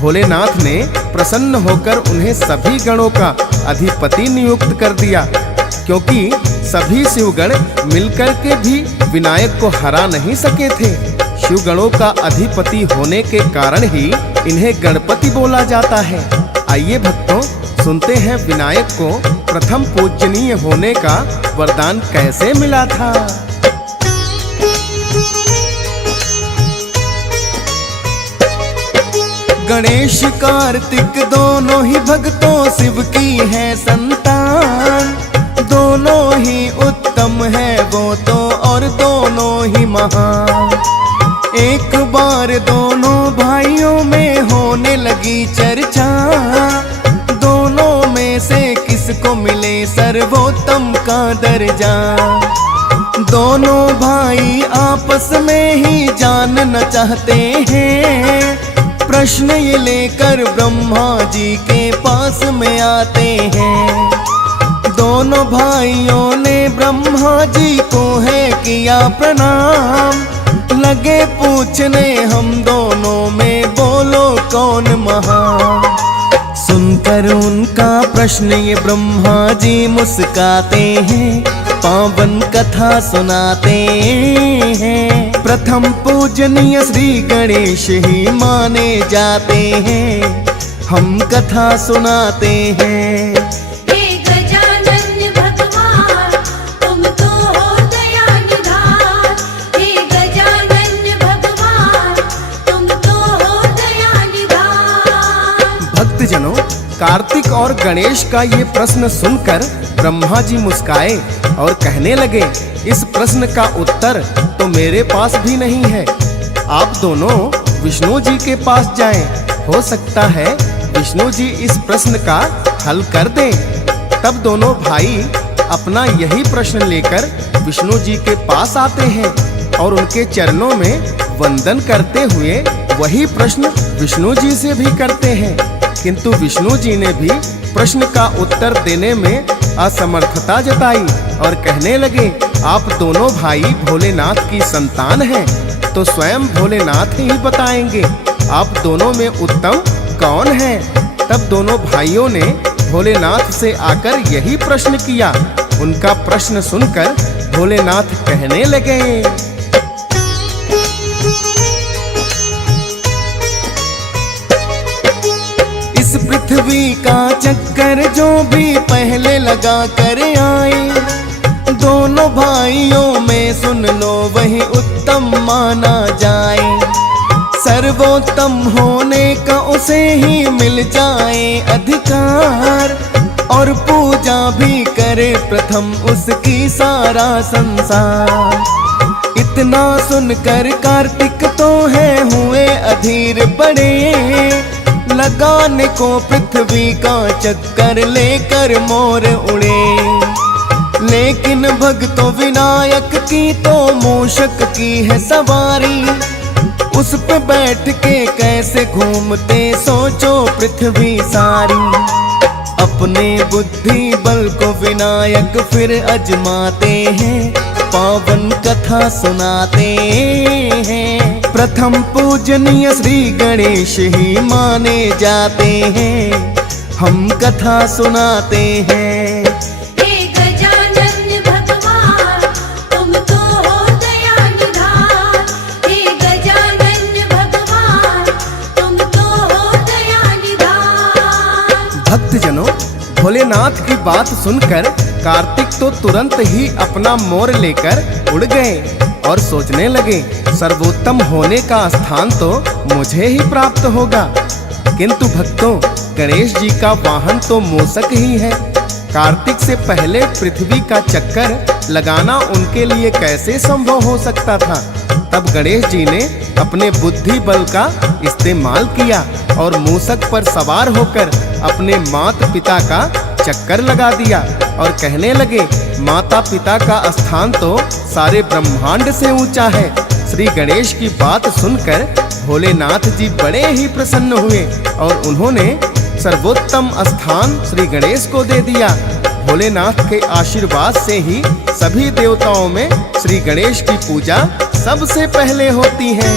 भोलेनाथ ने प्रसन्न होकर उन्हें सभी गणों का अधिपति नियुक्त कर दिया, क्योंकि सभी शिवगण मिलकर के भी विनायक को हरा नहीं सके थे। शिवगणों का अधिपति होने के कारण ही इन्हें गणपति बोला जाता है। आइए भक्तों, सुनते हैं विनायक को प्रथम पूजनीय होने का वरदान कैसे मिला था। गणेश कार्तिक दोनों ही भक्तों शिव की है संतान। दोनों ही उत्तम है वो तो और दोनों ही महान। एक बार दोनों भाइयों में होने लगी चर्चा। दोनों में से किसको मिले सर्वोत्तम का दर्जा। दोनों भाई आपस में ही जानना चाहते हैं। प्रश्न ये लेकर ब्रह्मा जी के पास में आते हैं। दोनों भाइयों ने ब्रह्मा जी को है किया प्रणाम। लगे पूछने हम दोनों में बोलो कौन महान। सुनकर उनका प्रश्न ये ब्रह्मा जी मुस्काते हैं, पावन कथा सुनाते हैं। प्रथम पूजनीय श्री गणेश ही माने जाते हैं, हम कथा सुनाते हैं। हे गजानन भगवान तुम तो हो दया निधान। हे गजानन भगवान तुम तो हो दया निधान। भक्तजनों, कार्तिक और गणेश का ये प्रश्न सुनकर ब्रह्मा जी मुस्काए और कहने लगे, इस प्रश्न का उत्तर तो मेरे पास भी नहीं है। आप दोनों विष्णु जी के पास जाएं। हो सकता है विष्णु जी इस प्रश्न का हल कर दें। तब दोनों भाई अपना यही प्रश्न लेकर विष्णु जी के पास आते हैं और उनके चरणों में वंदन करते हुए वही प्रश्न विष्णु जी से भी करते हैं। किंतु विष्णु जी ने भी प्रश्न का उत्तर देने में असमर्थता जताई और कहने लगे, आप दोनों भाई भोलेनाथ की संतान हैं, तो स्वयं भोलेनाथ ही बताएंगे आप दोनों में उत्तम कौन है। तब दोनों भाइयों ने भोलेनाथ से आकर यही प्रश्न किया। उनका प्रश्न सुनकर भोलेनाथ कहने लगे, इस पृथ्वी का चक्कर जो भी पहले लगा कर आए, दोनों भाइयों में सुन लो वही उत्तम माना जाए। सर्वोत्तम होने का उसे ही मिल जाए अधिकार, और पूजा भी करे प्रथम उसकी सारा संसार। इतना सुनकर कार्तिक तो है हुए अधीर बड़े, लगाने को पृथ्वी का चक्कर लेकर मोर उड़े। लेकिन भक्तों विनायक की तो मूषक की है सवारी, उस पे बैठ के कैसे घूमते सोचो पृथ्वी सारी। अपने बुद्धि बल को विनायक फिर अजमाते हैं, पावन कथा सुनाते हैं। प्रथम पूजनीय श्री गणेश ही माने जाते हैं, हम कथा सुनाते हैं। हे गजानन भगवान तुम तो हो दया निधान। हे गजानन भगवान तुम तो हो दया निधान। भक्तजनों, भोलेनाथ की बात सुनकर कार्तिक तो तुरंत ही अपना मोर लेकर उड़ गए और सोचने लगे, सर्वोत्तम होने का स्थान तो मुझे ही प्राप्त होगा। किंतु भक्तों, गणेश जी का वाहन तो मूषक ही है। कार्तिक से पहले पृथ्वी का चक्कर लगाना उनके लिए कैसे संभव हो सकता था। तब गणेश जी ने अपने बुद्धि बल का इस्तेमाल किया और मूषक पर सवार होकर अपने माता पिता का चक्कर लगा दिया और कहने लगे, माता पिता का स्थान तो सारे ब्रह्मांड से ऊंचा है। श्री गणेश की बात सुनकर भोलेनाथ जी बड़े ही प्रसन्न हुए और उन्होंने सर्वोत्तम स्थान श्री गणेश को दे दिया। भोलेनाथ के आशीर्वाद से ही सभी देवताओं में श्री गणेश की पूजा सबसे पहले होती है।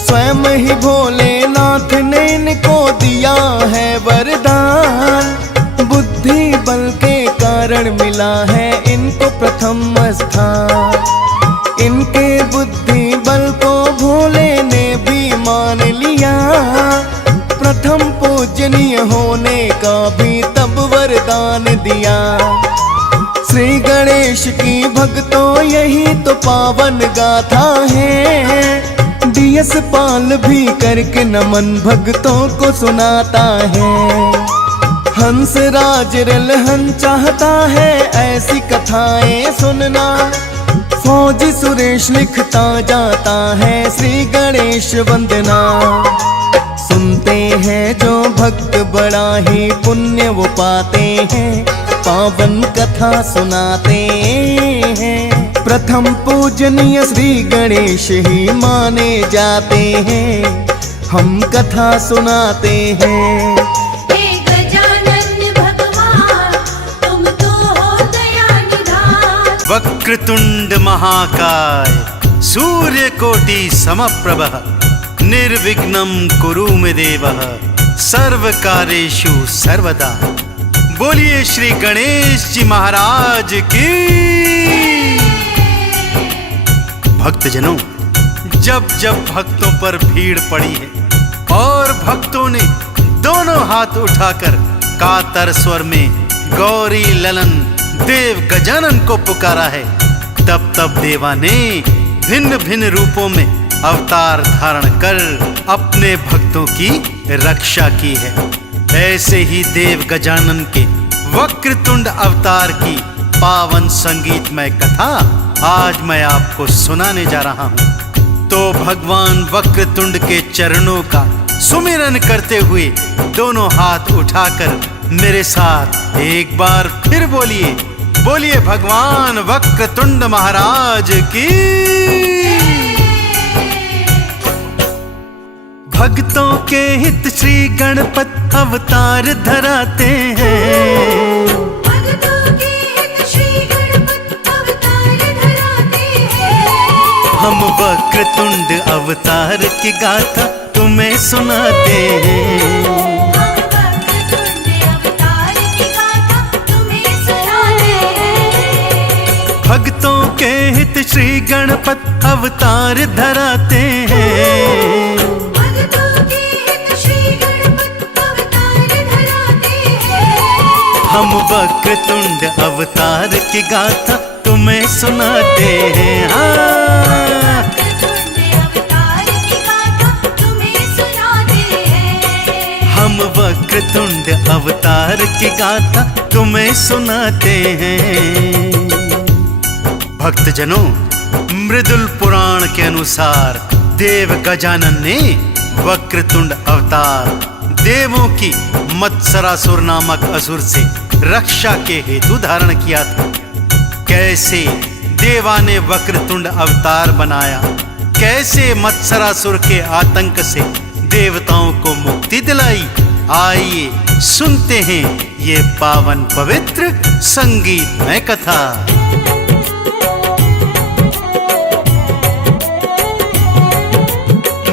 स्वयं ही भोलेनाथ ने इनको दिया है वरदान, बुद्धि बल के कारण मिला है इनको प्रथम स्थान। इनके बुद्धि बल को भोले ने भी मान लिया, प्रथम पूजनीय होने का भी तब वरदान दिया। श्री गणेश की भक्तों यही तो पावन गाथा है, डीएस पाल भी करके नमन भक्तों को सुनाता है। हंस राज रलहन चाहता है ऐसी कथाएं सुनना, फौजी सुरेश लिखता जाता है श्री गणेश वंदना। सुनते हैं जो भक्त बड़ा ही पुण्य वो पाते हैं, पावन कथा सुनाते हैं। प्रथम पूजनीय श्री गणेश ही माने जाते हैं, हम कथा सुनाते हैं। हे गजानन भगवान तुम तो हो दया निधान। वक्रतुंड महाकाय सूर्यकोटि समप्रभः निर्विघ्नं कुरु मे देवः सर्वकार्येषु सर्वदा। बोलिए श्री गणेश जी महाराज की। भक्तजनों, जब जब भक्तों पर भीड़ पड़ी है और भक्तों ने दोनों हाथ उठाकर कातर स्वर में गौरी ललन देव गजानन को पुकारा है, तब तब देवा ने भिन्न भिन्न रूपों में अवतार धारण कर अपने भक्तों की रक्षा की है। ऐसे ही देव गजानन के वक्रतुंड अवतार की पावन संगीतमय कथा आज मैं आपको सुनाने जा रहा हूँ। तो भगवान वक्रतुंड के चरणों का सुमिरन करते हुए दोनों हाथ उठाकर मेरे साथ एक बार फिर बोलिए, बोलिए भगवान वक्रतुंड महाराज की। भक्तों के हित श्री गणपत अवतार धराते हैं, भक्तों के हित श्री गणपत अवतार धराते हैं। हम वक्रतुंड अवतार की गाथा तुम्हें सुनाते हैं। हम वक्रतुंड अवतार की गाथा तुम्हें सुनाते हैं। भक्तों के हित श्री गणपत अवतार धराते हैं, भक्तों के हित श्री गणपत अवतार धराते हैं। हम वक्रतुंड अवतार की गाथा तुम्हें सुनाते हैं। हाँ। वक्रतुंड अवतार की गाथा तुम्हें सुनाते हैं। हम वक्रतुंड अवतार की गाथा तुम्हें सुनाते हैं। भक्तजनों, मृदुल पुराण के अनुसार देव गजानन ने वक्रतुंड अवतार देवों की मत्सरासुर नामक असुर से रक्षा के हेतु धारण किया था। कैसे देवा ने वक्रतुंड अवतार बनाया, कैसे मत्सरासुर के आतंक से देवताओं को मुक्ति दिलाई, आइए सुनते हैं ये पावन पवित्र संगीतमय कथा।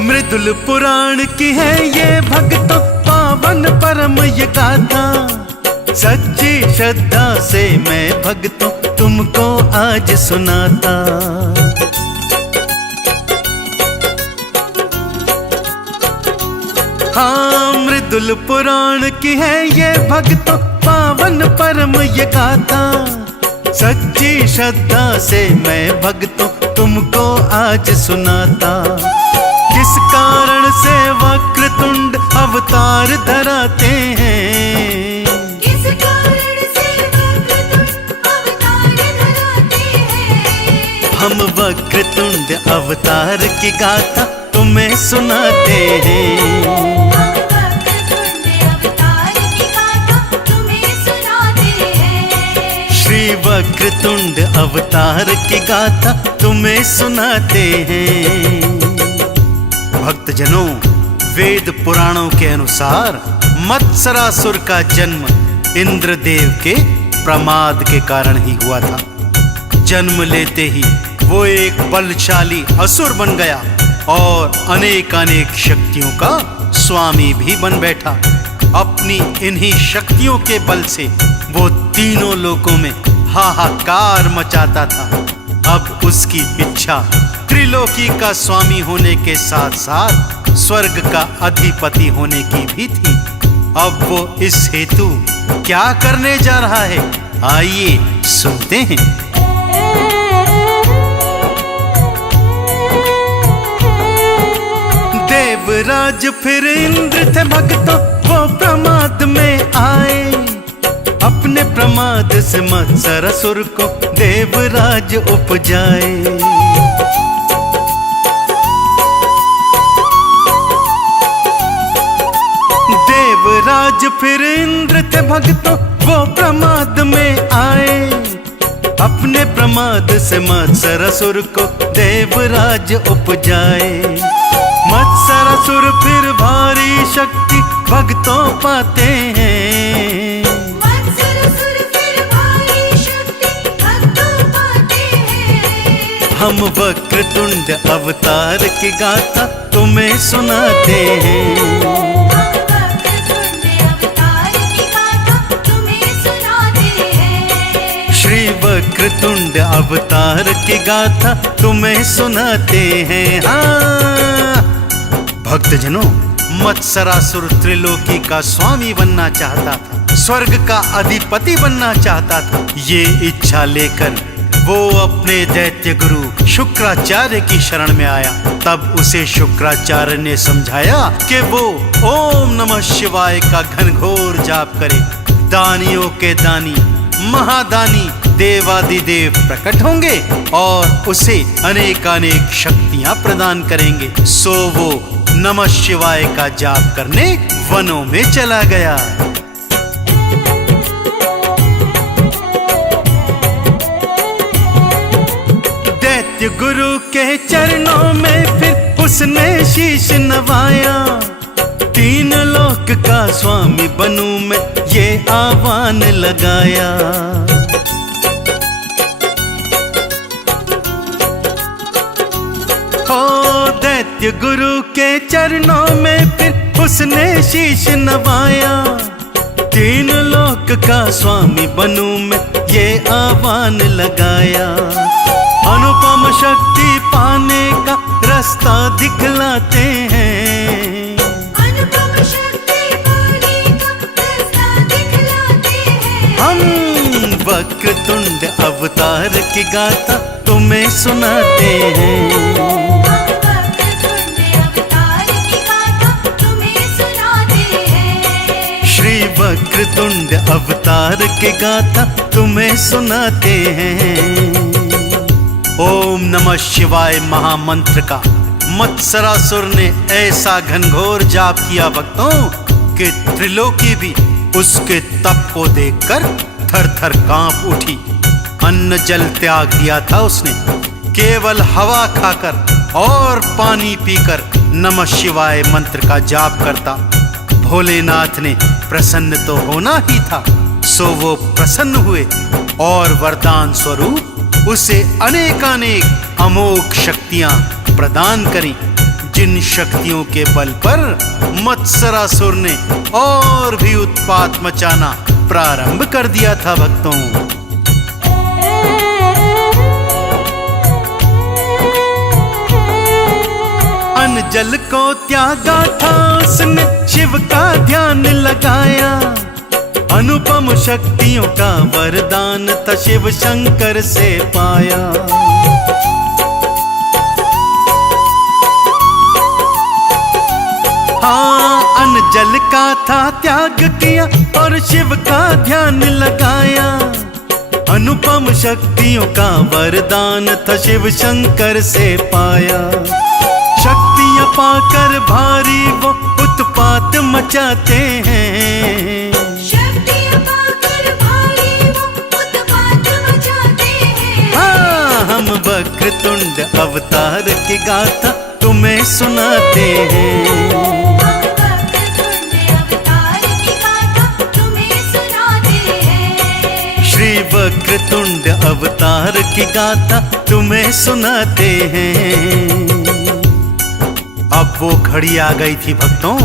मृदुल पुराण की है ये भक्तों पावन परम ये गाथा। सच्ची श्रद्धा से मैं भक्तों तुमको आज सुनाता। हाँ, मृदुल पुराण की है ये भक्तों पावन परम ये गाथा। सच्ची श्रद्धा से मैं भक्तों तुमको आज सुनाता। किस कारण से वक्रतुंड अवतार धराते हैं, किस कारण से वक्रतुंड अवतार धराते हैं। हम वक्रतुंड अवतार की गाथा तुम्हें सुनाते हैं। हम वक्रतुंड अवतार की गाथा तुम्हें सुनाते हैं। श्री वक्रतुंड अवतार की गाथा तुम्हें सुनाते हैं। भक्तजनों, वेद पुराणों के अनुसार मत्सरासुर का जन्म इंद्रदेव के प्रमाद के कारण ही हुआ था। जन्म लेते ही वो एक बलशाली असुर बन गया और अनेकानेक शक्तियों का स्वामी भी बन बैठा। अपनी इन्हीं शक्तियों के बल से वो तीनों लोकों में हाहाकार मचाता था। अब उसकी इच्छा त्रिलोकी का स्वामी होने के साथ साथ स्वर्ग का अधिपति होने की भी थी। अब वो इस हेतु क्या करने जा रहा है, आइए सुनते हैं। देवराज फिर इंद्र थे भक्तों वो प्रमाद में आए। अपने प्रमाद से मत्सरासुर को देवराज उपजाए। देवराज फिर इंद्र थे भक्तों वो प्रमाद में आए। अपने प्रमाद से मत्सरासुर को देवराज उपजाए। मत्सरासुर फिर भारी शक्ति भक्तों पाते हैं। मत्सरासुर फिर भारी शक्ति भक्तों पाते हैं। हम वक्रतुंड अवतार की गाथा तुम्हें सुनाते हैं। हम वक्रतुंड अवतार की गाथा तुम्हें सुनाते हैं। श्री वक्रतुंड अवतार की गाथा तुम्हें सुनाते हैं। हाँ भक्तजनों, मत्सरासुर त्रिलोकी का स्वामी बनना चाहता था, स्वर्ग का अधिपति बनना चाहता था। ये इच्छा लेकर वो अपने दैत्य गुरु शुक्राचार्य की शरण में आया। तब उसे शुक्राचार्य ने समझाया कि वो ओम नमः शिवाय का घनघोर जाप करे। दानियों के दानी महादानी देवादिदेव प्रकट होंगे और उसे अनेकानेक शक्तियां प्रदान करेंगे। सो वो नमः शिवाय का जाप करने वनों में चला गया। दैत्य गुरु के चरणों में फिर उसने शीश नवाया। तीन लोक का स्वामी बनूं मैं, ये आह्वान लगाया। हो दैत्य गुरु के चरणों में फिर उसने शीश नवाया। तीन लोक का स्वामी बनूं मैं, ये आह्वान लगाया। अनुपम शक्ति पाने का रास्ता दिखलाते हैं। अनुपम शक्ति पाने का रास्ता दिखलाते हैं। हम वक्रतुंड अवतार की गाथा तुम्हें सुनाते हैं। हम वक्रतुंड अवतार की गाथा तुम्हें सुनाते हैं। श्री वक्रतुंड अवतार की गाथा तुम्हें सुनाते हैं। ओम नमः शिवाय महामंत्र का मत्सरासुर ने ऐसा घनघोर जाप किया भक्तों कि त्रिलोकी भी उसके तप को देखकर थर थर कांप उठी। अन्न जल त्याग दिया था उसने, केवल हवा खाकर और पानी पीकर नमः शिवाय मंत्र का जाप करता। भोलेनाथ ने प्रसन्न तो होना ही था, सो वो प्रसन्न हुए और वरदान स्वरूप उसे अनेकानेक अमोघ शक्तियां प्रदान करी, जिन शक्तियों के बल पर मत्सरासुर ने और भी उत्पात मचाना प्रारंभ कर दिया था भक्तों। अन्न जल को त्यागा था उसने, शिव का ध्यान लगाया। अनुपम शक्तियों का वरदान था शिव शंकर से पाया। हाँ अन्न जल का था त्याग किया और शिव का ध्यान लगाया। अनुपम शक्तियों का वरदान था शिव शंकर से पाया। शक्तियां पाकर भारी वो उत्पात मचाते हैं। शक्तियां पाकर भारी वो उत्पात मचाते हैं। हाँ हम वक्रतुंड अवतार की गाथा तुम्हें सुनाते हैं। हम वक्रतुंड अवतार की गाथा तुम्हें सुनाते हैं। श्री वक्रतुंड अवतार की गाथा तुम्हें सुनाते हैं। अब वो घड़ी आ गई थी भक्तों,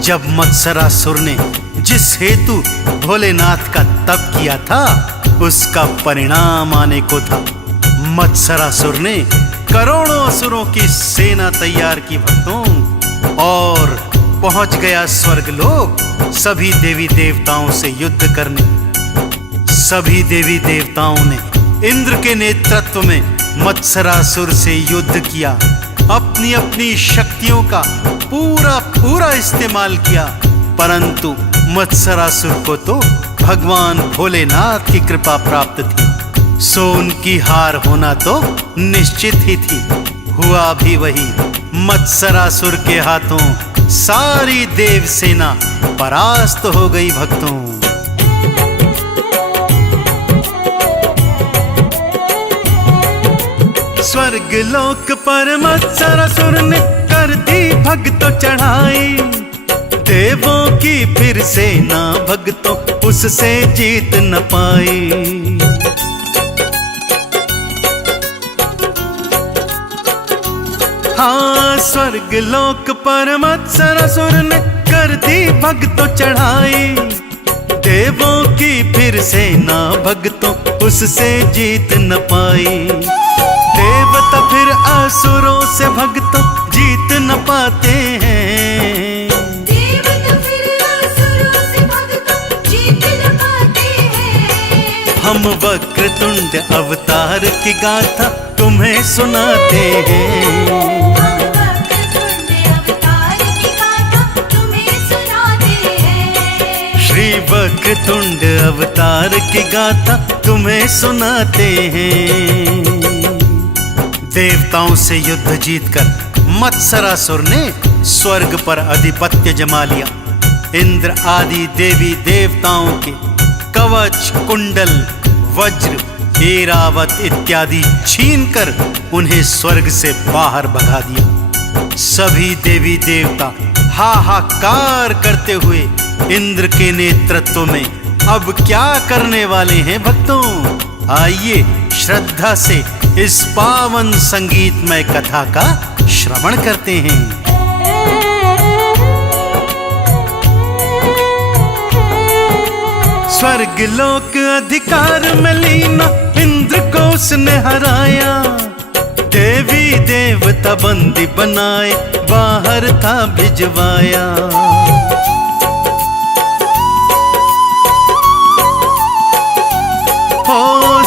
जब मत्सरासुर ने जिस हेतु भोलेनाथ का तप किया था उसका परिणाम आने को था। मत्सरासुर ने करोड़ों असुरों की सेना तैयार की भक्तों और पहुंच गया स्वर्गलोक सभी देवी देवताओं से युद्ध करने। सभी देवी देवताओं ने इंद्र के नेतृत्व में मत्सरासुर से युद्ध किया, अपनी अपनी शक्तियों का पूरा इस्तेमाल किया, परंतु मत्सरासुर को तो भगवान भोलेनाथ की कृपा प्राप्त थी, सो उनकी हार होना तो निश्चित ही थी। हुआ भी वही, मत्सरासुर के हाथों सारी देव सेना परास्त हो गई भक्तों। स्वर्ग लोक पर मत्सरासुर ने कर दी भक्तों चढ़ाई। देवों की फिर सेना भक्तों उससे जीत न पाई। हाँ स्वर्ग लोक पर मत्सरासुर ने कर दी भक्तों चढ़ाई। देवों की फिर सेना भक्तों उससे जीत न पाई। देवता फिर असुरों से भक्तों जीत न पाते हैं। देवता फिर असुरों से भक्तों जीत न पाते हैं। हम वक्रतुंड अवतार की गाथा तुम्हें सुनाते हैं। हम वक्रतुंड अवतार की गाथा तुम्हें सुनाते हैं। श्री वक्रतुंड अवतार की गाथा तुम्हें सुनाते हैं। देवताओं से युद्ध जीतकर मत्सरासुर ने स्वर्ग पर अधिपत्य जमा लिया। इंद्र आदि देवी देवताओं के कवच, कुंडल, वज्र, ऐरावत इत्यादि छीनकर उन्हें स्वर्ग से बाहर भगा दिया। सभी देवी देवता हाहाकार करते हुए इंद्र के नेतृत्व में अब क्या करने वाले हैं भक्तों? आइए श्रद्धा से इस पावन संगीतमय कथा का श्रवण करते हैं। स्वर्ग लोक अधिकार में लीना इंद्र को उसने हराया। देवी देवता बंदी बनाए बाहर था भिजवाया।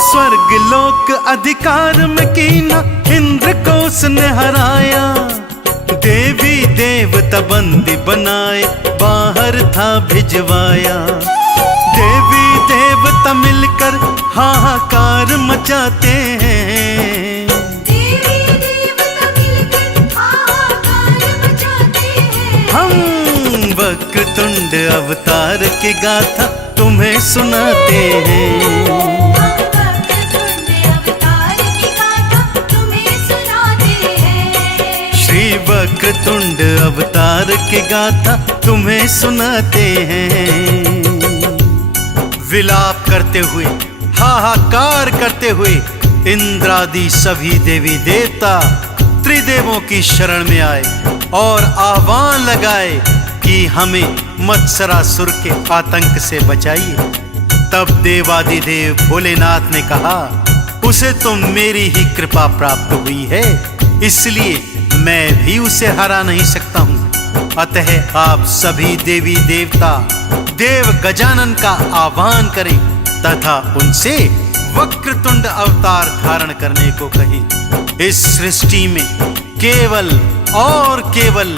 स्वर्ग लोक अधिकार में कीना इंद्र को उसने हराया। देवी देवता बंदी बनाए बाहर था भिजवाया। देवी देवता मिलकर हाहाकार मचाते हैं। देवी देवता मिलकर हाहाकार मचाते हैं। हम वक्रतुंड अवतार की गाथा तुम्हें सुनाते हैं। वक्रतुंड अवतार की गाथा तुम्हें सुनाते हैं। विलाप करते हुए, हाहाकार करते हुए इंद्रादि सभी देवी देवता त्रिदेवों की शरण में आए और आह्वान लगाए कि हमें मत्सरासुर के आतंक से बचाइए। तब देवादिदेव भोलेनाथ ने कहा, उसे तो मेरी ही कृपा प्राप्त हुई है, इसलिए मैं भी उसे हरा नहीं सकता हूँ। अतः आप सभी देवी देवता देव गजानन का आह्वान करें तथा उनसे वक्रतुंड अवतार धारण करने को कहें। इस सृष्टि में केवल और केवल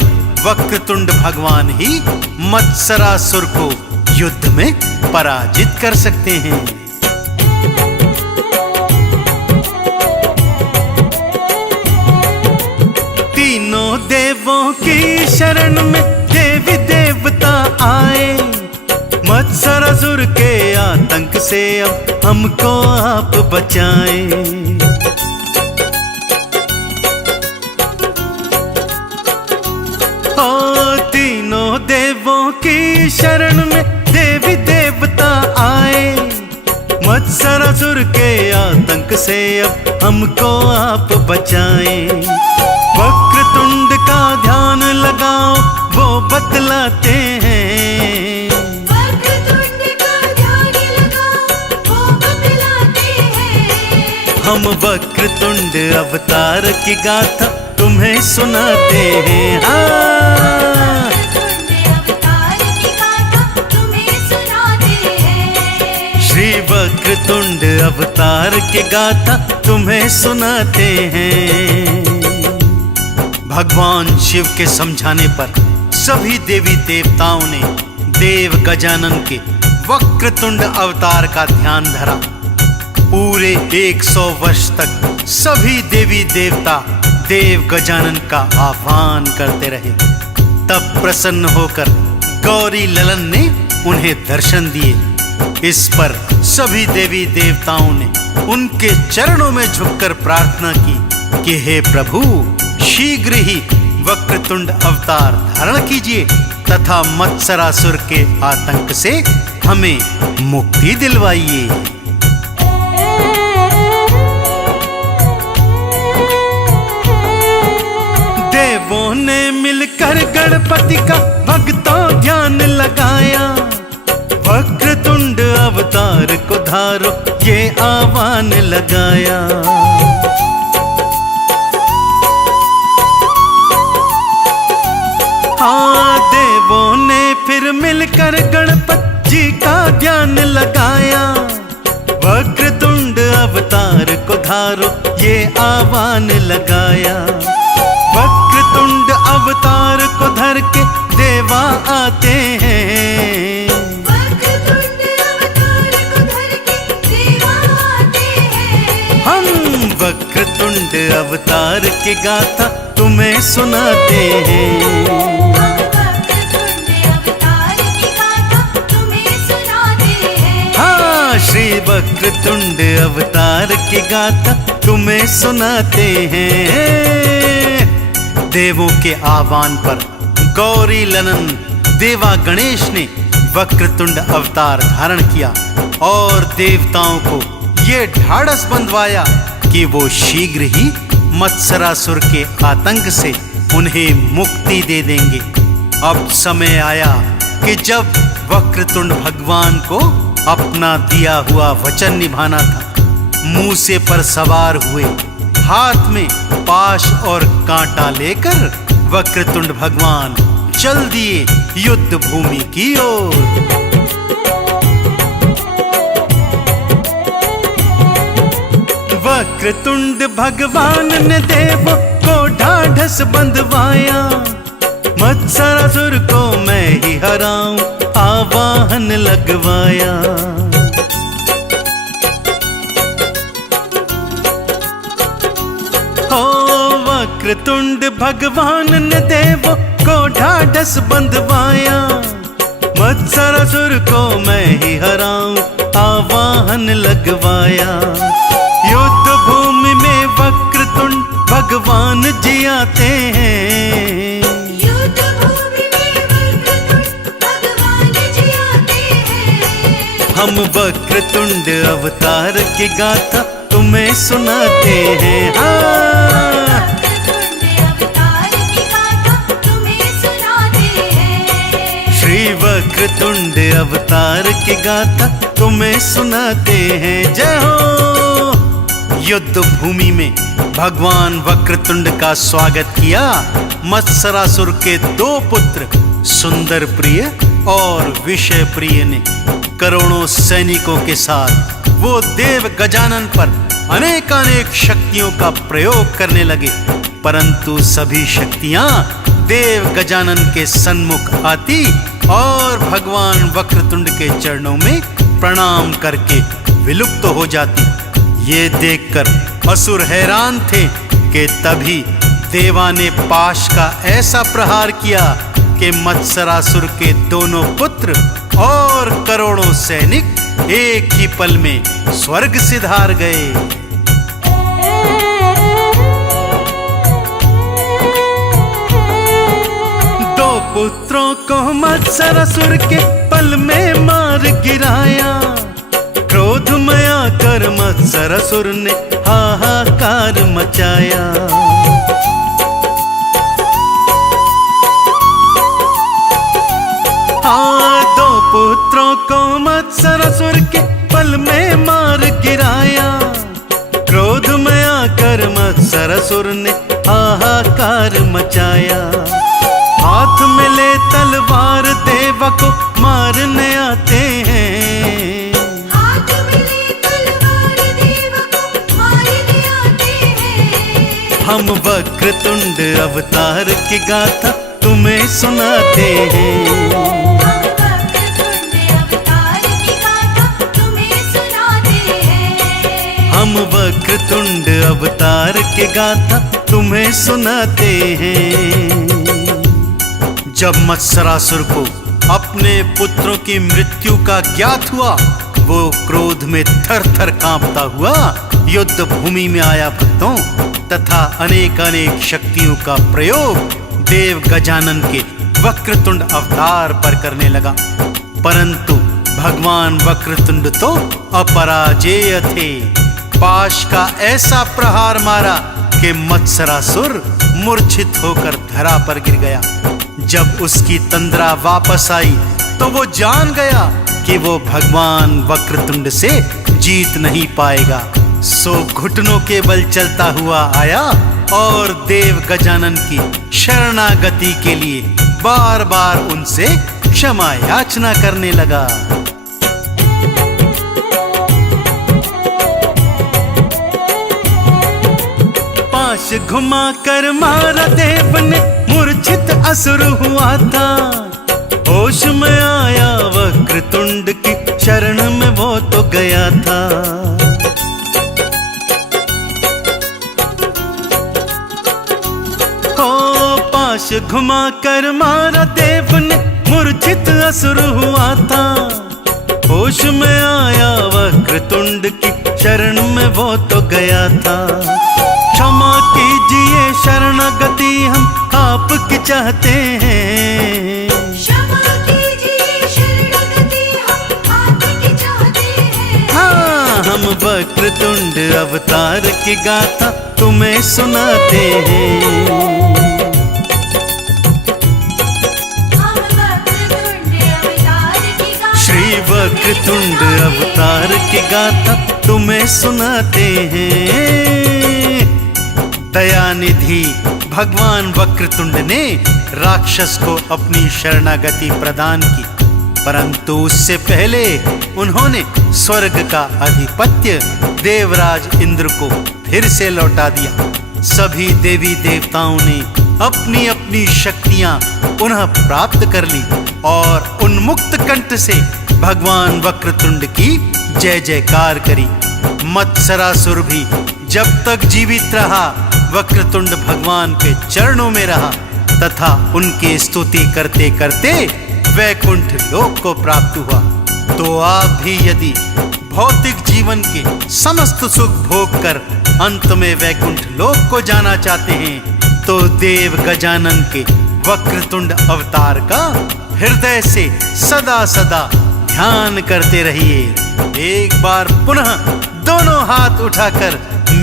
वक्रतुंड भगवान ही मत्सरासुर को युद्ध में पराजित कर सकते हैं। तीनों देवों की शरण में देवी देवता आए। मत्सरासुर के आतंक से अब हमको आप बचाएं। तीनों देवों की शरण में देवी देवता आए। मत्सरासुर के आतंक से अब हमको आप बचाएं। वक्रतुंड का ध्यान लगाओ वो बतलाते हैं। वक्रतुंड का ध्यान लगाओ वो बतलाते हैं। हम वक्रतुंड अवतार की गाथा तुम्हें सुनाते हैं। वक्रतुंड अवतार की गाथा तुम्हें सुनाते हैं। श्री वक्रतुंड अवतार की गाथा तुम्हें सुनाते हैं। भगवान शिव के समझाने पर सभी देवी देवताओं ने देव गजानन के वक्रतुंड अवतार का ध्यान धरा। पूरे 100 वर्ष तक सभी देवी देवता देव गजानन का आह्वान करते रहे। तब प्रसन्न होकर गौरी ललन ने उन्हें दर्शन दिए। इस पर सभी देवी देवताओं ने उनके चरणों में झुककर प्रार्थना की कि हे प्रभु, शीघ्र ही वक्रतुंड अवतार धारण कीजिए तथा मत्सरासुर के आतंक से हमें मुक्ति दिलवाइए। देवों ने मिलकर गणपति का भक्तों ध्यान लगाया। वक्रतुंड अवतार को धारो ये आवाज ध्यान लगाया, वक्रतुंड अवतार को धारो ये आह्वान लगाया। वक्रतुंड अवतार को धर के देवा आते हैं, वक्रतुंड अवतार को धर के देवा आते हैं। हम वक्रतुंड अवतार की गाथा तुम्हें सुनाते हैं। हम वक्रतुंड अवतार की गाथा तुम्हें सुनाते हैं। हाँ, श्री वक्रतुंड अवतार की गाथा तुम्हें सुनाते हैं। देवों के आह्वान पर गौरी ललन देवा गणेश ने वक्रतुंड अवतार धारण किया और देवताओं को ये ढाढ़स बंधवाया कि वो शीघ्र ही मत्सरासुर के आतंक से उन्हें मुक्ति दे देंगे। अब समय आया कि जब वक्रतुंड भगवान को अपना दिया हुआ वचन निभाना था। मूसे पर सवार हुए, हाथ में पाश और कांटा लेकर वक्रतुंड भगवान चल दिए युद्ध भूमि की ओर। वक्रतुंड भगवान ने देवों को ढाढ़स बंधवाया, मत्सरासुर को मैं ही हराऊं आवाहन लगवाया। वक्रतुंड भगवान ने देवों को ढाढ़स बंधवाया, मत्सरासुर को मैं ही हराऊं आवाहन लगवाया। युद्ध भूमि में वक्रतुंड भगवान जी आते हैं, युद्ध भूमि में वक्रतुंड भगवान जी आते हैं। हम वक्रतुंड अवतार की गाथा तुम्हें सुनाते हैं। वक्रतुंड अवतार की गाथा तुम्हें सुनाते हैं। श्री वक्रतुंड अवतार की गाथा तुम्हें सुनाते हैं। जय हो। युद्ध भूमि में भगवान वक्रतुंड का स्वागत किया मत्सरासुर के दो पुत्र सुंदर प्रिय और विषय प्रिय ने। करोड़ों सैनिकों के साथ वो देव गजानन पर अनेकानेक शक्तियों का प्रयोग करने लगे, परंतु सभी शक्तियां देव गजानन के सन्मुख आती और भगवान वक्रतुंड के चरणों में प्रणाम करके विलुप्त हो जाती। ये देखकर असुर हैरान थे कि तभी देवा ने पाश का ऐसा प्रहार किया कि मत्सरासुर के दोनों पुत्र और करोड़ों सैनिक एक ही पल में स्वर्ग सिधार गए। दो पुत्रों को मत्सरासुर के पल में मार गिराया, क्रोध में आकर मत्सरासुर ने हाहाकार मचाया। दो पुत्रों को मत्सरासुर के पल में मार गिराया, क्रोध में आकर मत्सरासुर ने हाहाकार मचाया। हाथ में ले तलवार देवा को मारने आते हैं, हाथ में ले तलवार देवा को मारने आते हैं। हम वक्रतुंड अवतार की गाथा तुम्हें सुनाते हैं। हम वक्रतुंड अवतार की गाथा तुम्हें सुनाते हैं। हम वक्रतुंड अवतार की गाथा तुम्हें सुनाते हैं। जब मत्सरासुर को अपने पुत्रों की मृत्यु का ज्ञात हुआ, वो क्रोध में थर थर कांपता हुआ युद्ध भूमि में आया भक्तों तथा अनेक शक्तियों का प्रयोग देव गजानन के वक्रतुंड अवतार पर करने लगा। परंतु भगवान वक्रतुंड तो अपराजेय थे। पाश का ऐसा प्रहार मारा कि मत्सरासुर मूर्छित होकर धरा पर गिर गया। जब उसकी तंद्रा वापस आई तो वो जान गया कि वो भगवान वक्रतुंड से जीत नहीं पाएगा। सो घुटनों के बल चलता हुआ आया और देव गजानन की शरणागति के लिए बार बार उनसे क्षमा याचना करने लगा। पाश घुमा कर मारा देव ने, मूर्छित असुर हुआ था। होश में आया वक्रतुंड की शरण में वो तो गया था। हो पाश घुमा कर मारा देव ने, मूर्छित असुर हुआ था। होश में आया वक्रतुंड की शरण में वो तो गया था। क्षमा कीजिए शरणागति हम आपकी चाहते हैं। क्षमा कीजिए शरणागति हम आपकी चाहते हैं। हाँ, हम वक्रतुंड अवतार की गाथा तुम्हें सुनाते हैं। श्री वक्रतुंड अवतार की गाथा तुम्हें सुनाते हैं। दयानिधि भगवान वक्रतुंड ने राक्षस को अपनी शरणागति प्रदान की, परंतु उससे पहले उन्होंने स्वर्ग का आधिपत्य देवराज इंद्र को फिर से लौटा दिया। सभी देवी देवताओं ने अपनी अपनी शक्तियां पुनः प्राप्त कर ली और उन्मुक्त कंठ से भगवान वक्रतुंड की जय जयकार करी। मत्सरासुर भी जब तक जीवित रहा वक्रतुंड भगवान के चरणों में रहा तथा उनकी स्तुति करते करते वैकुंठ लोक को प्राप्त हुआ। तो आप भी यदि भौतिक जीवन के समस्त सुख भोग कर अंत में वैकुंठ लोक को जाना चाहते हैं तो देव गजानन के वक्रतुंड अवतार का हृदय से सदा सदा ध्यान करते रहिए। एक बार पुनः दोनों हाथ उठाकर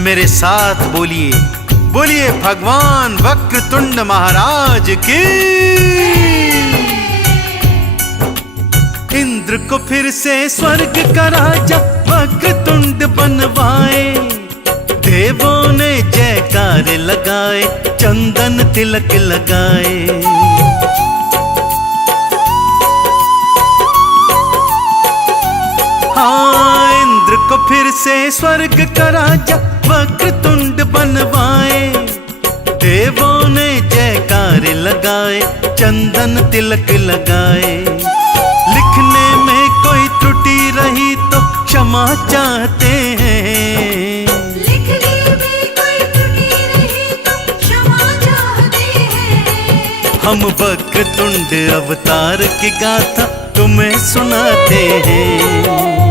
मेरे साथ बोलिए, बोलिए भगवान वक्रतुंड महाराज की। इंद्र को फिर से स्वर्ग का राजा वक्रतुंड बनवाए। देवों ने जयकार लगाए, चंदन तिलक लगाए। हाँ, इंद्र को फिर से स्वर्ग का राजा वक्रतुंड बनवाए। देवों ने जयकार लगाए, चंदन तिलक लगाए। लिखने में कोई त्रुटि रही तो क्षमा चाहते हैं। लिखने में कोई त्रुटि रही तो क्षमा चाहते हैं। हम वक्रतुंड अवतार की गाथा तुम्हें सुनाते हैं।